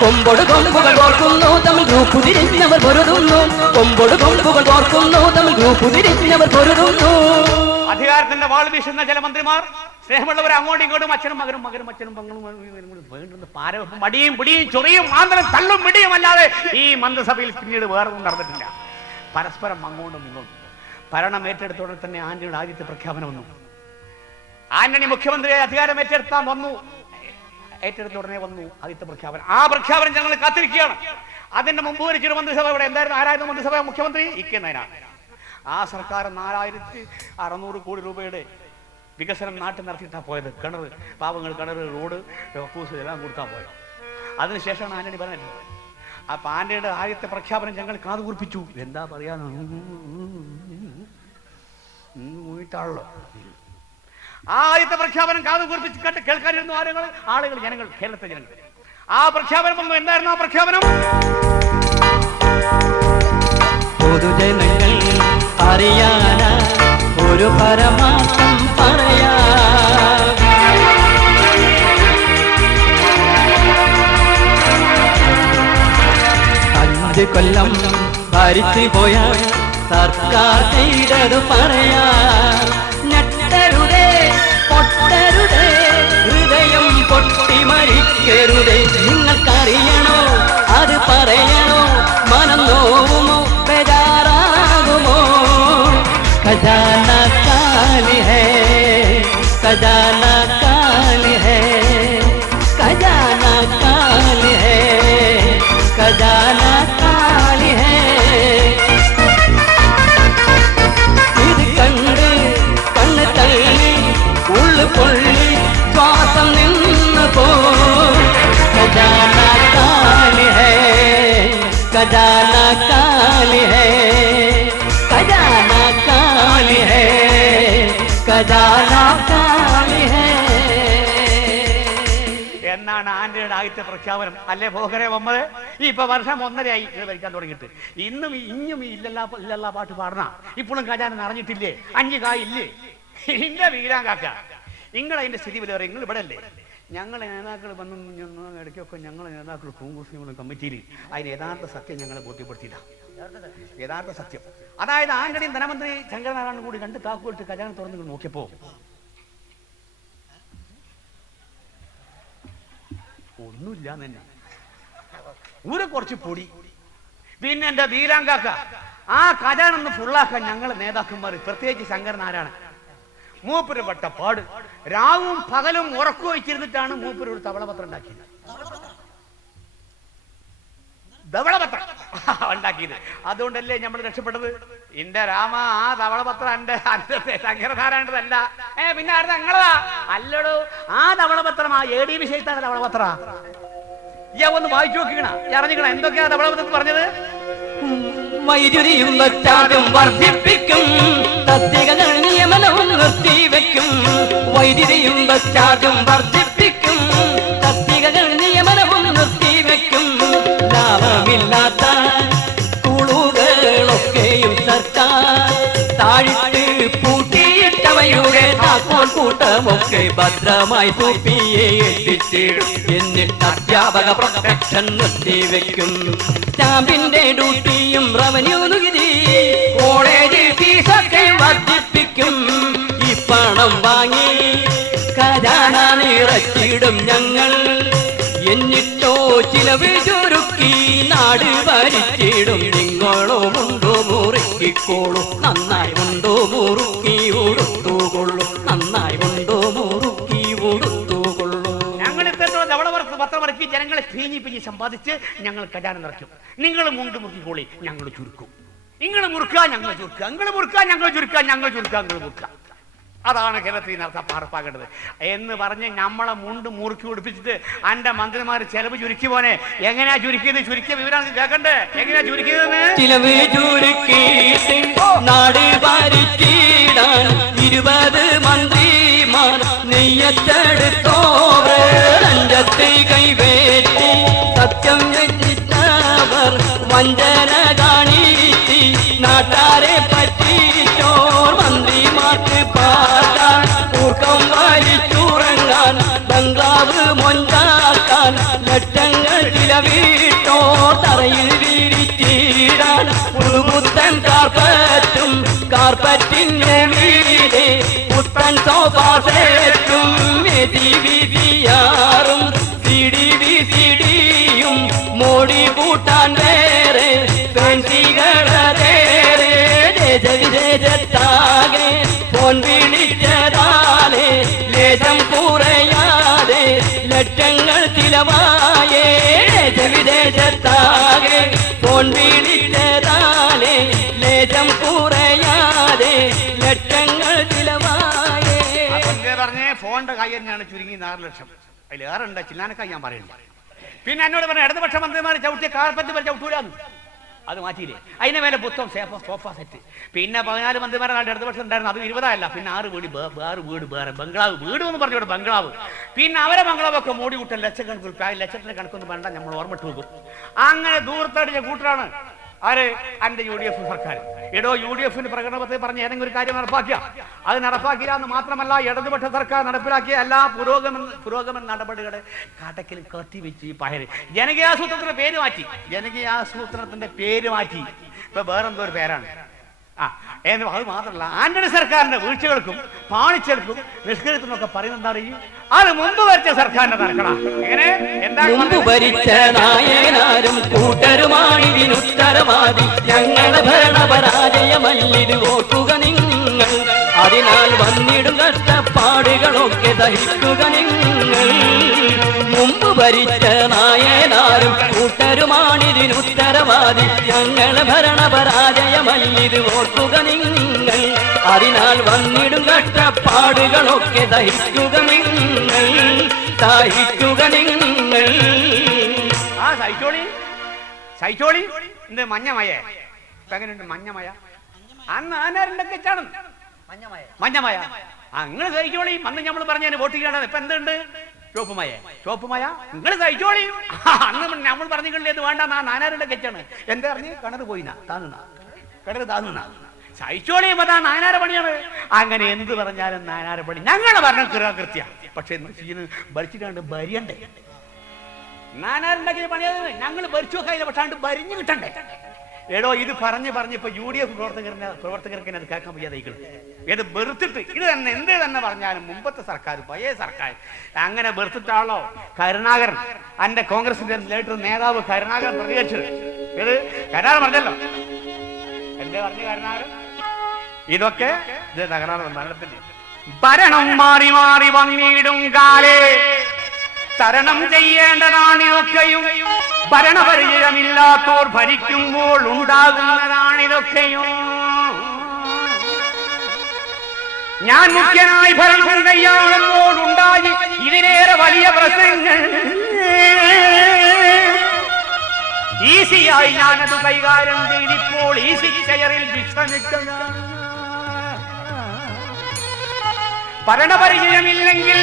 കൊമ്പോട് കൊമ്പുകൾ കോർക്കുന്നു, തമ്മിൽ ഗ്രൂപ്പ് തിരിഞ്ഞവർ പൊരുതുന്നു. കൊമ്പോട് കൊമ്പുകൾ കോർക്കുന്നു, തമ്മിൽ ഗ്രൂപ്പ് തിരിഞ്ഞവർ പൊരുതുന്നു. അധികാരത്തിന്റെ വാൾ വീശുന്ന ചില മന്ത്രിമാർ സ്നേഹമുള്ളവർ അങ്ങോട്ടും ഇങ്ങോട്ടും അച്ഛനും മകനും മകനും അച്ഛനും പങ്ങളും വേണ്ടുന്ന പാരവെപ്പും മടിയും പിടിയും ചൊറിയും ആന്തരം തള്ളും പിടിയും അല്ലാതെ ഈ മന്ത്രിസഭയിൽ പിന്നീട് വേറെ ഒന്നും നടന്നിട്ടില്ല. പരസ്പരം അങ്ങോട്ടും ഇങ്ങോട്ടും. ഭരണം ഏറ്റെടുത്തോടെ തന്നെ ആന്റണിയുടെ ആദ്യത്തെ പ്രഖ്യാപനം വന്നു. ആന്റണി മുഖ്യമന്ത്രിയെ അധികാരം ഏറ്റെടുത്താൻ വന്നു. ഏറ്റെടുത്ത ഉടനെ വന്നു ആദ്യത്തെ പ്രഖ്യാപനം. ആ പ്രഖ്യാപനം ഞങ്ങൾ കാത്തിരിക്കുകയാണ്. അതിന്റെ മുമ്പ് ഒരു ചെറു മന്ത്രിസഭ ഇവിടെ എന്തായിരുന്നു? ആരായിരുന്നു മന്ത്രിസഭ മുഖ്യമന്ത്രി? ഇരിക്കുന്നതിനാണ്. ആ സർക്കാർ 4600 കോടി രൂപയുടെ വികസനം നാട്ടിൽ നടത്തിയിട്ടാണ് പോയത്. കിണർ, പാവങ്ങൾ കിണർ, റോഡ്, കക്കൂസ് എല്ലാം കൊടുത്താൽ പോയത്. അതിനുശേഷമാണ് ആന്റണി പറഞ്ഞത്. അപ്പൊ ആന്റണിയുടെ ആദ്യത്തെ പ്രഖ്യാപനം ഞങ്ങൾ കാതുകൂർപ്പിച്ചു. എന്താ പറയാന്ന് ഊയിട്ടാണല്ലോ. ആദ്യത്തെ പ്രഖ്യാപനം കാതുകൂർപ്പിച്ച് കേൾക്കാനിരുന്നു ആളുകൾ, ജനങ്ങൾ, കേരളത്തിലെ ജനങ്ങൾ. ആ പ്രഖ്യാപനം വന്നു. എന്തായിരുന്നു ആ പ്രഖ്യാപനം? പൊതുജനങ്ങൾ അറിയാന ഒരു പരമാർത്ഥം പറയാ. 5 കൊല്ലം ഭരിച്ചു പോയ സർക്കാർ ചെയ്തത് പറയാ. ഞെട്ടരുതേ, പൊട്ടരുതേ, ഹൃദയം പൊട്ടി മരിക്കരുതേ. നിങ്ങൾക്കറിയണോ അത് പറയണോ? മനം നോവുമോ, ബേജാറാകുമോ? ഖജാന കാലി ഹൈ, ഖജാന കാലി ഹൈ, ഖജാന കാലി ഹൈ, ഖജാന കാലി ഹൈ. ഇത് കണ്ട് കണ്ണ് തള്ളി ഉള്ളു പൊള്ളി ശ്വാസം നിന്ന് പോ. ഖജാന കാലി ഹൈ, ഖജാന കാലി ഹൈ, ഖജാന കാലി ഹൈ, ഖജാന കാലി ഹൈ എന്നാണ് ആന്റണിയുടെ ആദ്യത്തെ പ്രഖ്യാപനം. അല്ലേ പോകരെ വന്നത്? ഇപ്പൊ വർഷം 1.5 ഇത് ഭരിക്കാൻ തുടങ്ങിയിട്ട്. ഇന്നും ഇല്ലല്ലാ പാട്ട് പാടണ. ഇപ്പോഴും ഖജാന നിറഞ്ഞിട്ടില്ലേ? 5 കായില്ലേ? ഇന്റെ വീരാങ്കാക്ക, നിങ്ങളതിന്റെ സ്ഥിതി വില പറയും. നിങ്ങൾ ഇവിടെ അല്ലേ? ഞങ്ങളെ നേതാക്കൾ വന്നും ഇടയ്ക്കൊക്കെ ഞങ്ങളെ നേതാക്കൾ കോൺഗ്രസ് കമ്മിറ്റിയിൽ അതിന് യഥാർത്ഥ സത്യം ഞങ്ങളെ ബോധ്യപ്പെടുത്തിയില്ല. യഥാർത്ഥ സത്യം അതായത് ആന്റണിയും ധനമന്ത്രി ശങ്കരനാരായണനും കൂടി 2 താക്കുകളിട്ട് ഖജാന തുറന്നു നോക്കിയപ്പോ ഒന്നുമില്ല തന്നെ. കുറച്ച് പൊടി. പിന്നെ എന്റെ വീരാങ്കാക്ക, ആ ഖജാനൊന്ന് ഫുള്ളാക്കാൻ ഞങ്ങളെ നേതാക്കന്മാർ, പ്രത്യേകിച്ച് ശങ്കരനാരായണൻ, മൂപ്പര് പെട്ട പാട്. രാവും പകലും ഉറക്കു വച്ചിരുന്നിട്ടാണ് മൂപ്പര് ഒരു തവളപത്രം ഉണ്ടാക്കിയത്. ധവളപത്രം ഉണ്ടാക്കിയത്. അതുകൊണ്ടല്ലേ നമ്മൾ രക്ഷപ്പെട്ടത്. എന്റെ രാമ, ആ ധവളപത്രം എന്റെ ശങ്കരനാരായണതല്ല. പിന്നെ ആരുടെ ഞങ്ങളതാ? അല്ലടോ, ആ ധവളപത്രം ആ AD വിഷയത്താണ് ധവളപത്ര. ഒന്ന് വായിച്ചു നോക്കിക്കണ, അറിഞ്ഞിക്കണ എന്തൊക്കെയാ ധവളപത്രത്തിൽ പറഞ്ഞത്? വൈദ്യുതിയും വെച്ചാലും വർദ്ധിപ്പിക്കും, തസ്തികകൾ നിയമനവും നിർത്തിവെക്കും. വൈദ്യുതിയും വെച്ചാലും വർദ്ധിപ്പിക്കും, തസ്തികകൾ നിയമനവും നിർത്തിവെക്കും. ലാഭമില്ലാത്ത സ്കൂളുകളൊക്കെയും സർക്കാർ താഴിട്ട് പൂട്ടിയിട്ടവയുടെ താക്കോൽ കൂട്ടമൊക്കെ ഭദ്രമായി സൂപ്പിയെ എത്തിച്ചിടും. എന്നിട്ട് അധ്യാപക പ്രൊട്ടക്ഷൻ നിർത്തിവെക്കും. സ്റ്റാമ്പിന്റെ ഡ്യൂട്ടിയും റവന്യൂ നികുതി കോളേജ് ഫീസൊക്കെ വർദ്ധിപ്പിക്കും. ഈ പണം വാങ്ങി ഖജാന നിറച്ചിടും ഞങ്ങൾ. എന്നിട്ടോ ചിലവ് ചുരുക്കി നാട് ഭരിച്ചിടും. നിങ്ങളോ മുണ്ടോ മുറുക്കിക്കോളൂ, നന്നായി മുണ്ടോ മുറുക്കി ഉടുത്തുകൊള്ളു, നന്നായി മുണ്ടോ മുറുക്കി ഉടുത്തുകൊള്ളു. ഞങ്ങൾ ഇത്തരത്തിലുള്ള പത്രം ഇറക്കി ജനങ്ങളെ പിഞ്ഞി സമ്പാദിച്ച് ഞങ്ങൾ ഖജാന നിറയ്ക്കും. നിങ്ങൾ മുണ്ട് മുറുക്കിക്കോളി, ഞങ്ങൾ ചുരുക്കും. നിങ്ങൾ മുറുക്കുക, ഞങ്ങൾ ചുരുക്കുക. നിങ്ങൾ മുറുക്കുക, ഞങ്ങൾ ചുരുക്കുക. ഞങ്ങൾ ചുരുക്കുക, നിങ്ങൾ മുറുക്കുക. അതാണ് കേരളത്തിൽ നടപ്പാക്കേണ്ടത് എന്ന് പറഞ്ഞ് നമ്മളെ മുണ്ട് മുറുക്കി ഉടിപ്പിച്ചിട്ട് എന്റെ മന്ത്രിമാർ ചെലവ് ചുരുക്കി പോനെ. എങ്ങനെയാ ചുരുക്കിയത്? ചുരുക്കിയ വിവരം കേൾക്കണ്ടേ? എങ്ങനെയാ ചുരുക്കിയതെന്ന്? ചിലവ് ചുരുക്കി നാട് ഭരിച്ചിടാൻ 20 മന്ത്രിമാർ നെയ്യത്തെടുത്തോവർ രഞ്ജത്തെ കൈവേറ്റി സത്യം വെച്ചിട്ടവർ വഞ്ചന കാണിച്ച് നാട്ടാരെ പറ്റിച്ചോർ മന്ത്രിമാർക്ക് പാടാൻ ഊർക്കം വലിച്ചുറങ്ങാൻ ബംഗ്ലാവ് മൊഞ്ചാക്കാൻ ലക്ഷങ്ങൾ ചിലവിട്ടോ തറയിൽ വീരിച്ചിടാൻ പുതുപുത്തൻ കാർപ്പറ്റും കാർപ്പറ്റിന്റെ വീട് പുത്തൻ സോഫാസെറ്റും വിസിയാറും സിഡിയും മോടി കൂട്ടാൻ വേറെ പെൻസികളേറെ ദേശവിദേശത്താകെ ഫോൺ വിളിച്ചതാലേ ലേശം കുറയാതെ ലക്ഷങ്ങൾ ചിലവായേ ദേശവിദേശത്താകെ ഫോൺ വിളിച്ചതാലേ ലേശം കുറയാതെ ലക്ഷങ്ങൾ ചിലവായേ. പറഞ്ഞേ ഫോണിന്റെ കൈ തന്നെയാണ് ചുരുങ്ങി 4 ലക്ഷം. അതിലേറെ ഉണ്ട് ചില്ലാനക്കായി ഞാൻ പറയുന്നത്. പിന്നെ എന്നോട് പറഞ്ഞ ഇടതുപക്ഷ മന്ത്രിമാർ ചവിട്ടിയ കാർപ്പറ്റ് വരെ ചവിട്ടൂലാന്ന്. അത് മാറ്റിയില്ലേ? അതിന്റെ മേലെ പുത്തം സോഫ സെറ്റ്. പിന്നെ 14 മന്ത്രിമാരാണ് ഇടതുപക്ഷം ഉണ്ടായിരുന്നു. അത് 20 പിന്നെ 6 വീട് വേറെ ബംഗ്ലാവ് വീട് എന്ന് പറഞ്ഞോട് ബംഗ്ലാവ്. പിന്നെ അവരെ ബംഗ്ലാവൊക്കെ മോടി കൂട്ടൽ ലക്ഷത്തിന്റെ കണക്കൊന്നും വേണ്ട, നമ്മൾ ഓർമ്മിട്ട് വെക്കും. അങ്ങനെ ദൂരത്തടിച്ച കൂട്ടരാണ് ആര്? എന്റെ UDF സർക്കാർ. എടോ UDFന്റെ പ്രകടനത്തിൽ പറഞ്ഞ ഏതെങ്കിലും ഒരു കാര്യം നടപ്പാക്കിയ അത് നടപ്പാക്കില്ല എന്ന് മാത്രമല്ല, ഇടതുപക്ഷ സർക്കാർ നടപ്പിലാക്കിയ എല്ലാ പുരോഗമന നടപടികളെ കാട്ടക്കിൽ കത്തിവെച്ച് ഈ പയര് ജനകീയാസൂത്രണത്തിന്റെ പേര് മാറ്റി ഇപ്പൊ വേറെന്തോ ഒരു പേരാണ്. അത് മാത്രമല്ല, ആന്റണി സർക്കാരിന്റെ വീഴ്ചകൾക്കും പാണിച്ചെടുക്കും നിഷ്കരിക്കുന്നൊക്കെ പറയുന്നത് അറിയും. അത് മുമ്പ് ഭരിച്ച സർക്കാരിന്റെ നടക്കണം. എങ്ങനെ മുമ്പ് ഭരിച്ച നായനാരും കൂട്ടരുമാണിതിനുത്തരവാദി. ഞങ്ങളുടെ ഭരണപരാജയമല്ലിത് ഓർക്കുക നിങ്ങൾ. അതിനാൽ വന്നിടും കഷ്ടപ്പാടുകളൊക്കെ സഹിക്കുക നിങ്ങൾ. മുമ്പ് ഭരിച്ച നായനാരും കൂട്ടരുമാണിതിനുത്തരവാദി. ഞങ്ങളുടെ ഭരണപരാജയമല്ലിത് ഓർക്കുക നിങ്ങൾ. അതിനാൽ വന്നിടും കഷ്ടപ്പാടുകളൊക്കെ സഹിക്കുക നിങ്ങൾ. സഹിക്കുക നിങ്ങൾ. സഹിച്ചോളി. എന്ത് മഞ്ഞമയ? എങ്ങനെയുണ്ട് മഞ്ഞമയ? അന്ന് ആനാരിണ്ടൊക്കെ ചാടും മഞ്ഞമയ. അങ്ങനെ സഹിച്ചോളി. അന്ന് നമ്മൾ പറഞ്ഞ വോട്ട് ചെയ്യണം. ഇപ്പൊ എന്തുണ്ട്? ചോപ്പുമയ. നിങ്ങൾ സഹിച്ചോളി. അന്ന് നമ്മൾ പറഞ്ഞില്ലേ ഇത് വേണ്ട, നാനാരുടെ കെച്ചാണ്. എന്താ പറഞ്ഞ് കിണറ് പോയിനാ കിണറ് താന്നുന്ന സഹിച്ചോളി. അതാ നാനാര പണിയാണ്. അങ്ങനെ എന്ത് പറഞ്ഞാലും നാനാര പണി. ഞങ്ങളെ പറഞ്ഞ കൃത്യ. പക്ഷെ ഭരിച്ചിട്ടാണ്ട് ഭരിയണ്ടേ? നാനാരുണ്ടാക്കിയ പണിയത് ഞങ്ങൾ ഭരിച്ചു വെക്കാതില്ല. പക്ഷാണ്ട് ഭരിഞ്ഞു കിട്ടണ്ടേ? എടോ ഇത് പറഞ്ഞ് ഇപ്പൊ UDF പ്രവർത്തകർക്ക് അത് കേൾക്കാൻ വയ്യാതായിക്കണം. ഇത് വെറുത്തിട്ട് ഇത് തന്നെ എന്ത് തന്നെ പറഞ്ഞാലും മുമ്പത്തെ സർക്കാർ പഴയ സർക്കാർ അങ്ങനെ വെറുത്തിട്ടാണല്ലോ കരുണാകരൻ എന്റെ കോൺഗ്രസിന്റെ നേതാവ് കരുണാകരൻ പ്രതികരിച്ചത്. ഇത് കരുണാകരൻ പറഞ്ഞല്ലോ. എന്തേ പറഞ്ഞു കരുണാകരൻ? ഇതൊക്കെ ഇത് തകരാറ് മരണത്തിന്റെ ഭരണം മാറി മാറി വന്നിടും കാലേ തരണം ചെയ്യേണ്ടതാണിതൊക്കെയും. ഭരണപരിചയമില്ലാത്തോർ ഭരിക്കുമ്പോൾ ഉണ്ടാകുന്നതാണിതൊക്കെയും. ഞാൻ മുഖ്യനായി ഭരണം കൈയാളുമ്പോൾ ഉണ്ടായി ഇതിനേറെ വലിയ പ്രശ്നങ്ങൾ. ഈസിയായി ഞാനത് കൈകാര്യം ചെയ്തിപ്പോൾ ഈസി ചെയറിൽ വിശ്രമിക്കുകയാണ്. ഭരണപരിചയമില്ലെങ്കിൽ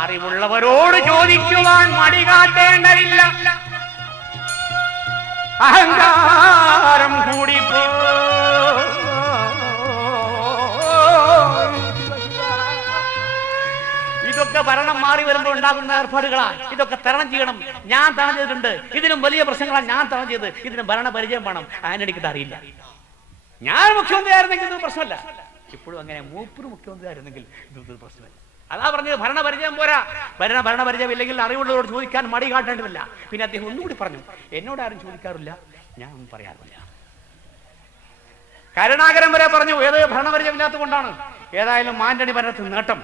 അറിവുള്ളവരോട് ചോദിക്കുവാൻ മടി കാട്ടേണ്ടതില്ല. അഹങ്കാരം കൂടിപ്പോ ഇതൊക്കെ ഭരണം മാറി വരുമ്പോൾ ഉണ്ടാകുന്ന ഏർപ്പാടുകളാണ്. ഇതൊക്കെ തരണം ചെയ്യണം. ഞാൻ തരണം ചെയ്തിട്ടുണ്ട്. ഇതിനും വലിയ പ്രശ്നങ്ങളാണ് ഞാൻ തരണം ചെയ്ത്. ഇതിന് ഭരണപരിചയം വേണം. ആന്റണിക്ക് അറിയില്ല. ഞാൻ മുഖ്യമന്ത്രി ആയിരുന്നെങ്കിൽ ഇത് പ്രശ്നമല്ല. ഇപ്പോഴും അങ്ങനെ മൂപ്പര് മുഖ്യമന്ത്രി ആയിരുന്നെങ്കിൽ ഇതൊരു പ്രശ്നമല്ല. അതാ പറഞ്ഞത് ഭരണപരിചയം പോരാ. ഭരണപരിചയം ഇല്ലെങ്കിൽ അറിവുള്ളവരോട് ചോദിക്കാൻ മടി കാട്ടേണ്ടതില്ല. പിന്നെ അദ്ദേഹം ഒന്നുകൂടി പറഞ്ഞു, എന്നോട് ആരും ചോദിക്കാറില്ല, ഞാൻ ഒന്നും പറയാറില്ല. കരുണാകരൻ വരെ പറഞ്ഞു ഏത് ഭരണപരിചയം ഇല്ലാത്തത് കൊണ്ടാണ്. ഏതായാലും ആന്റണി ഭരണത്തിൽ നേട്ടം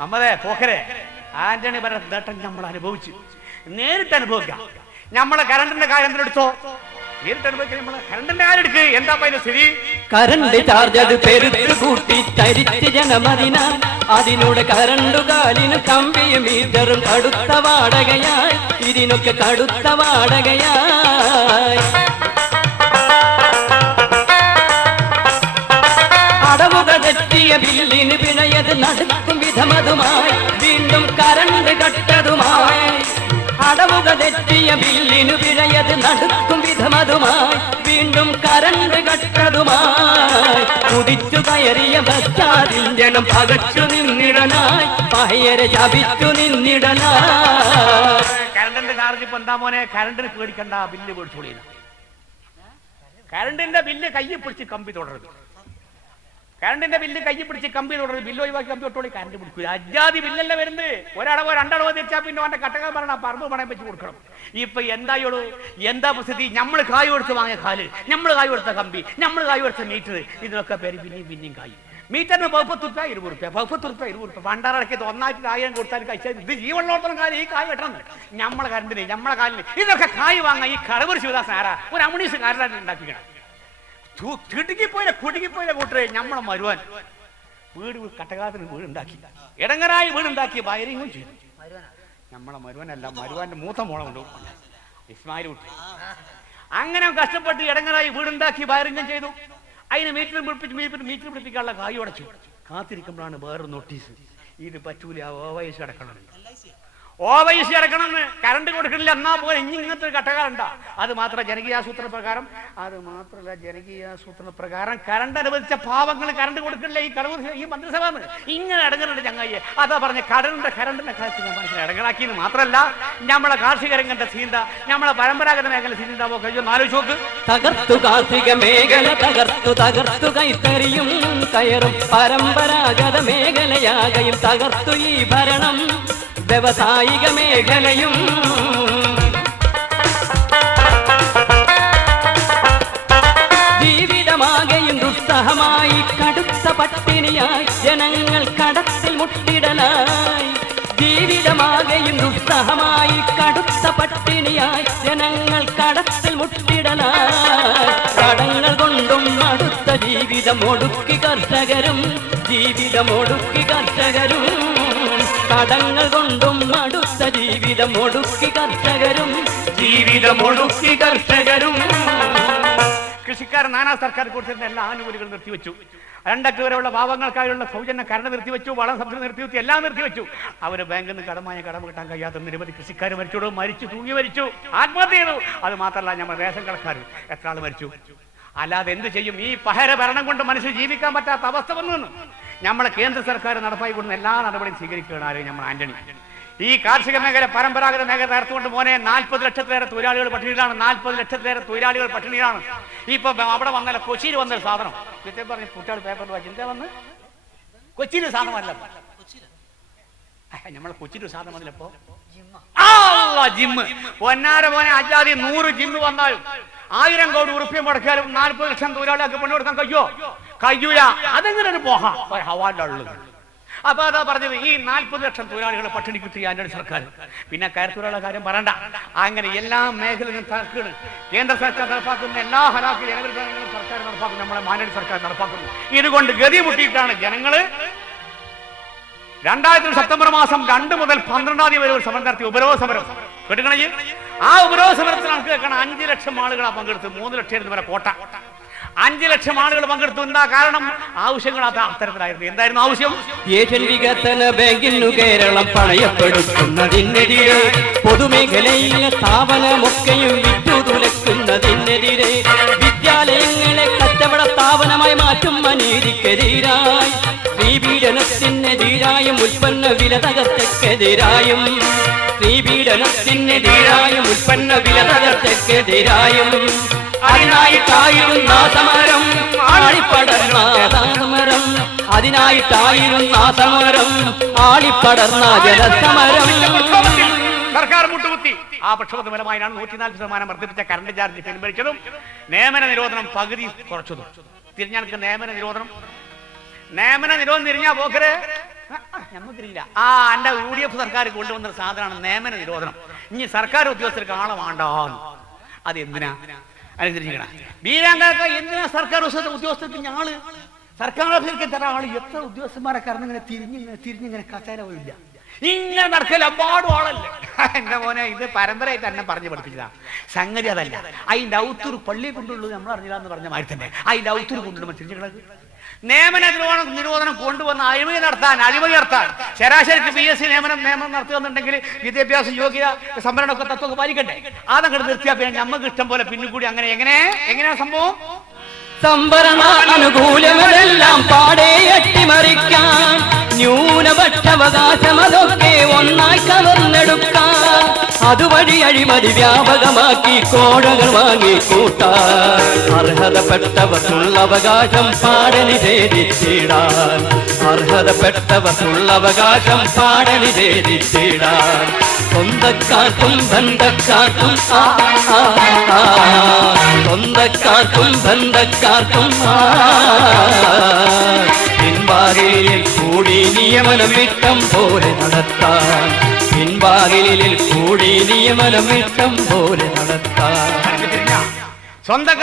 നമ്മതെ പോക്കരെ ആന്റണി ഭരണത്തിൽ നേട്ടം നമ്മൾ അനുഭവിച്ചു. നേരിട്ട് അനുഭവിക്കാം. നമ്മളെ കരണ്ടിന്റെ കാര്യം എടുത്തോ. നേരിട്ട് അനുഭവിക്കാൻ നമ്മള് കറണ്ടിന്റെ ആരെടുക്ക് എന്താ അതിന്റെ സ്ഥിതി? കറണ്ട് ചാർജ് അത് പെരുത്ത് കൂട്ടി തരിച്ച് ജനമതിനാൽ അതിനോട് കറണ്ടുകാലിന് കമ്പിയും മീറ്ററും കടുത്ത വാടകയായി ഇതിനൊക്കെ കടുത്ത വാടകയായി. അടവുകൾ തെറ്റിയ ബില്ലിന് പിഴയത് നടക്കും വിധമതുമായി വീണ്ടും കറണ്ട് കട്ടതുമായി. അടവുകൾ തെറ്റിയ ബില്ലിന് പിഴയത് നടക്കും വിധമതുമായി വീണ്ടും കറണ്ട് കട്ടതുമായി. കുതിച്ചു കയറിയ ബസ്റ്റാതിൽ ജനം പകച്ചു നിന്നിടനായി പഹയരെ ചപിച്ചു നിന്നിടനായി. കറണ്ടിന്റെ ചാർജ് ഇപ്പൊ എന്താ മോനെ? കറണ്ടിന് പേടിക്കണ്ട, ബില്ല് പേടിച്ചോളി. കറണ്ടിന്റെ ബില്ല് കയ്യിൽ പിടിച്ച് കമ്പി തുടരുത്. കറണ്ടിന്റെ ബില്ല് കയ്യിൽ പിടിച്ച് കമ്പി തുടരുത്. ബില്ല് ഒഴിവാക്കി കമ്പി തൊട്ടോളി, കറണ്ട് പിടിക്കുക. അജാതി ബില്ലല്ല വരുന്നത്. ഒരടവോ രണ്ടടവോ തെച്ചാൽ പിന്നെ അവന്റെ കട്ടകൾ പറഞ്ഞ പറമ്പ് പണയം വെച്ച് കൊടുക്കണം. ഇപ്പൊ എന്തായോളൂ, എന്താ സ്ഥിതി? നമ്മൾ കായ് കൊടുത്ത് വാങ്ങിയ കാല്, നമ്മൾ കായ് കൊടുത്ത കമ്പി, നമ്മൾ കായ് കൊടുത്ത മീറ്റർ, ഇതിനൊക്കെ പേര് പിന്നെയും കായ്. മീറ്ററിന് 40 രൂപ 20 രൂപ 40 രൂപ 20 രൂപ പണ്ടാറടക്കിയത് 1000 കൊടുത്താൽ കഴിച്ചാൽ ഇത് ജീവനോടത്തോളം കാലം ഈ കായ് വെട്ടണം. നമ്മളെ കറണ്ടിന്, നമ്മളെ കാലിന് ഇതൊക്കെ കായ് വാങ്ങാൻ ഈ കടവൂർ ശിവദാസൻ ആരാ? ഒരു അമുണീസ് കാരനായിട്ട് ഉണ്ടാക്കിക്കണം. കുടുങ്ങിപ്പോയില്ല കൂട്ടരെ നമ്മളെ മരുവാൻ വീട് കട്ടകാലത്തിന് വീടുണ്ടാക്കി, ഇടങ്ങറായി വീടുണ്ടാക്കി വയറിങ്ങും ചെയ്തു. നമ്മളെ മരുവാനല്ല, മരുവാന്റെ മൂത്ത മോളെ കൊണ്ട് ഇസ്മായിൽ കുട്ടി. അങ്ങനെ കഷ്ടപ്പെട്ട് ഇടങ്ങറായി വീടുണ്ടാക്കി വയറിങ്ങും ചെയ്തു. അതിന് മീറ്റർ പിടിപ്പിക്കാനുള്ള കായ് ഉടച്ചു. കാത്തിരിക്കുമ്പോഴാണ് വേറൊരു നോട്ടീസ്, ഇത് പറ്റൂല, ഓവൈസ് അടക്കണം. ഓവൈസ് അടക്കണമെന്ന് കറണ്ട് കൊടുക്കണില്ല. എന്നാ പോലെ ഇങ്ങനത്തെ ഒരു കട്ടകാലുണ്ടാ. അത് മാത്രമല്ല ജനകീയാസൂത്രണ പ്രകാരം കറണ്ട് അനുവദിച്ച പാവങ്ങൾ കറണ്ട് കൊടുക്കണില്ല. ഈ കടവൂർ ഈ മന്ത്രിസഭ ഇങ്ങനെ അടങ്ങുന്നുണ്ട് ചങ്ങായിയെ. അതാ പറഞ്ഞ കറണ്ടിന്റെ കാര്യത്തിൽ ഞാൻ മനസ്സിലായി അടങ്ങലാക്കിയെന്ന് മാത്രമല്ല, നമ്മളെ കാർഷിക രംഗത്തെ സീന്ത, നമ്മളെ പരമ്പരാഗത മേഖല സീന്താവോ കഴിയോ ആലോചിച്ച് നോക്ക്. തകർത്തു കാർഷിക മേഖല, തകർത്തു കൈത്തറിയും കയറും പരമ്പരാഗത മേഖലയാകയും തകർത്തു ഈ ഭരണം വ്യവസായിക മേഖലയും. ജീവിതമാകെയും ദുസ്സഹമായി കടുത്ത പട്ടിണിയായി ജനങ്ങൾ കടത്തിൽ മുട്ടിടലായി. ജീവിതമാകെയും ദുസ്സഹമായി കടുത്ത പട്ടിണിയായി ജനങ്ങൾ കടത്തിൽ മുട്ടിടലായി. കടങ്ങൾ കൊണ്ടും മടുത്ത ജീവിതമൊടുക്കി കർഷകരും, ജീവിതമൊടുക്കി കർഷകരും. കടങ്ങൾ കൊണ്ടും മടുത്ത ജീവിതമൊടുക്കി കർഷകരും, ജീവിതമൊടുക്കി കർഷകരും. കൃഷിക്കാർ നാനാ സർക്കാർ കൊടുത്തിരുന്ന എല്ലാ ആനുകൂല്യങ്ങളും നിർത്തിവെച്ചു. 2 അക്ക വരെയുള്ള പാവങ്ങൾക്കായുള്ള സൗജന്യ കറണ്ട് നിർത്തിവെച്ചു, വളം സബ്സിഡി നിർത്തിവെച്ചു, എല്ലാം നിർത്തിവെച്ചു. അവര് ബാങ്കിൽ നിന്ന് കടം കിട്ടാൻ കഴിയാത്ത നിരവധി കൃഷിക്കാർ തൂങ്ങി മരിച്ചു, ആത്മഹത്യ ചെയ്തു. അത് മാത്രമല്ല, നമ്മൾ റേഷൻ കടക്കാർ എത്ര ആൾ മരിച്ചു. അല്ലാതെ എന്ത് ചെയ്യും? ഈ പഹര ഭരണം കൊണ്ട് മനുഷ്യർ ജീവിക്കാൻ പറ്റാത്ത അവസ്ഥ വന്നു. നമ്മളെ കേന്ദ്ര സർക്കാർ നടപ്പാക്കി കൊടുക്കുന്ന എല്ലാ നടപടിയും സ്വീകരിക്കുകയാണ് ആര്? നമ്മൾ ആന്റണി. ഈ കാർഷിക മേഖല, പരമ്പരാഗത മേഖല തകർത്തുകൊണ്ട് മോനെ 40 ലക്ഷത്തിലേറെ തൊഴിലാളികൾ പട്ടിണിയിലാണ്. 40 ലക്ഷത്തിലേറെ തൊഴിലാളികൾ പട്ടിണിയിലാണ്. ഇപ്പൊ അവിടെ വന്നല്ല, കൊച്ചിയിൽ വന്നൊരു സാധനം പറഞ്ഞ് കുട്ടികൾ പേപ്പറിൽ വായിച്ചു. എന്താ വന്ന്? കൊച്ചിയിൽ സാധനമല്ല, നമ്മളെ കൊച്ചിയിൽ സാധനം വന്നില്ലപ്പോ ജിമ്മ്. പൊന്നാര മോനെ അജാതി 100 ജിമ്മ് വന്നാലും 1000 കോടി ഉറുപ്പ്യ മുടക്കിയാലും 40 ലക്ഷം തൊഴിലാളികൾക്ക് പെണ്ണു കൊടുക്കാൻ കഴിയൂല. അതെങ്ങനെ ഒരു പോഹ ഹവാലുള്ളത്. അപ്പൊ അതാ പറഞ്ഞത്, ഈ 40 ലക്ഷം തൊഴിലാളികളെ പട്ടിണി കിട്ടി ആന്റണി സർക്കാർ. പിന്നെ കയർത്തുള്ള കാര്യം പറയണ്ട. അങ്ങനെ എല്ലാ മേഖലകളും തകർക്കാണ്. കേന്ദ്ര സർക്കാർ നടപ്പാക്കുന്ന എല്ലാ ഹലാക്കിലും സർക്കാർ നടപ്പാക്കുന്നു, നമ്മളെ ആന്റണി സർക്കാർ നടപ്പാക്കുന്നു. ഇതുകൊണ്ട് ഗതി മുട്ടിയിട്ടാണ് ജനങ്ങള് 2000 സെപ്റ്റംബർ മാസം 2 മുതൽ 12 തീയതി വരെ ഒരു സമരം നടത്തി, ഉപരോധ സമരം. കേട്ടുകണേ? ആ ഉപരോധ സമരത്തിൽ നമുക്ക് കേൾക്കണം 5 ലക്ഷം ആളുകളാ പങ്കെടുത്ത്. 3 ലക്ഷം വരെ കോട്ട. 5 ലക്ഷം ആളുകൾ പങ്കെടുത്തു. എന്താ കാരണം? ആവശ്യങ്ങൾ അത്തരത്തിലായിരുന്നു. എന്തായിരുന്നു ആവശ്യം? ഏഷ്യൻ വികസന ബാങ്കിനു കേരളം പണയപ്പെടുത്തുന്നതിനെതിരെ, പൊതുമേഖലയിലെ സ്ഥാപനമൊക്കെയും വിറ്റുതുലക്കുന്നതിനെതിരെ, വിദ്യാലയങ്ങളെ കച്ചവട സ്ഥാപനമായി മാറ്റും അനീതിക്കെതിരായി, സ്ത്രീപീഡനത്തിനെതിരായും ഉൽപ്പന്ന വില തകർച്ചക്കെതിരായും, സ്ത്രീപീഡനത്തിനെതിരായും ഉൽപ്പന്ന വില തകർച്ചക്കെതിരായും അതിനായിട്ടായിരുന്ന സമരം ആളിപ്പടർന്ന സമരം, അതിനായിട്ടായിരുന്ന സമരം ആളിപ്പടർന്ന ജനസമരം. സർക്കാർ മുട്ടുകുത്തി. ആ പ്രക്ഷോഭ ഫലമായാണ് 140% വർദ്ധിപ്പിച്ച കറണ്ട് ചാർജ് പിൻവലിച്ചതും നിയമന നിരോധനം പകുതി കുറച്ചതും. തിരിഞ്ഞാൾക്ക് നിയമന നിരോധനം തിരിഞ്ഞാ പോക്കര് നമുക്കില്ല. എന്റെ UDF സർക്കാർ കൊണ്ടുവന്ന സാധനമാണ് നിയമന നിരോധനം. ഇനി സർക്കാർ ഉദ്യോഗസ്ഥർക്ക് ആളെ വേണ്ട. അതെന്തിനാ? അനുസരിക്കണം. വീരാങ്കനൊക്കെ എന്തിനാ സർക്കാർ ഉദ്യോഗസ്ഥർക്ക് ഞങ്ങള് സർക്കാർ ഓഫീസിലേക്ക് തരാൻ ആള് എത്ര ഉദ്യോഗസ്ഥന്മാരെ കാരണം ഇങ്ങനെ തിരിഞ്ഞിങ്ങനെ കസേര പോയില്ല, ഇങ്ങനെ നടക്കല പാടും ആളല്ലേ. എന്റെ മോനെ ഇത് പരമ്പരയായിട്ട് തന്നെ പറഞ്ഞു പഠിപ്പിച്ചതാ. സംഗതി അതല്ല, അതിന്റെ ഔത്തൂർ പള്ളി കൊണ്ടുള്ളത് നമ്മൾ അറിഞ്ഞില്ല എന്ന് പറഞ്ഞ മാതിരി തന്നെ അതിന്റെ ഔത്തൂർ കൊണ്ടുവരുമ്പോൾ തിരിഞ്ഞു കിടക്ക് നിയമന നിരോധനം കൊണ്ടുവന്ന അഴിമതി നടത്താൻ ശരാശരിക്ക് PSC നിയമനം നടത്തുകയെന്നുണ്ടെങ്കിൽ വിദ്യാഭ്യാസ യോഗ്യത സംവരണമൊക്കെ തത്വമൊക്കെ പാലിക്കട്ടെ. അതങ്ങോട്ട് നിർത്തിയാൽ പിന്നെ നമുക്ക് ഇഷ്ടം പോലെ പിന്നെ കൂടി അങ്ങനെ എങ്ങനെയാ സംഭവം? സംവരണ അനുകൂലമെല്ലാം പാടെ അട്ടിമറിക്കാൻ ന്യൂനപക്ഷാവകാശം അതൊക്കെ ഒന്നായി കവർന്നെടുക്കാൻ അതുവഴി അഴിമതി വ്യാപകമാക്കി കോഴകൾ വാങ്ങി കൂട്ടാൻ അർഹതപ്പെട്ടവർക്കുള്ള അവകാശം പാടെ നിഷേധിച്ചിടാൻ അർഹതപ്പെട്ടവർക്കുള്ള അവകാശം പാടെ നിഷേധിച്ചിടാൻ സ്വന്തക്കാർക്കും ബന്ധക്കാർക്കും സ്വന്തക്കാർക്കും ബന്ധക്കാർക്കും പിൻവാതിലിൽ കൂടി നിയമനം ഇഷ്ടം പോലെ നടത്താൻ പിൻവാതിലിൽ കൂടി നിയമനം ഇഷ്ടം പോലെ നടത്താൻ സ്വന്തം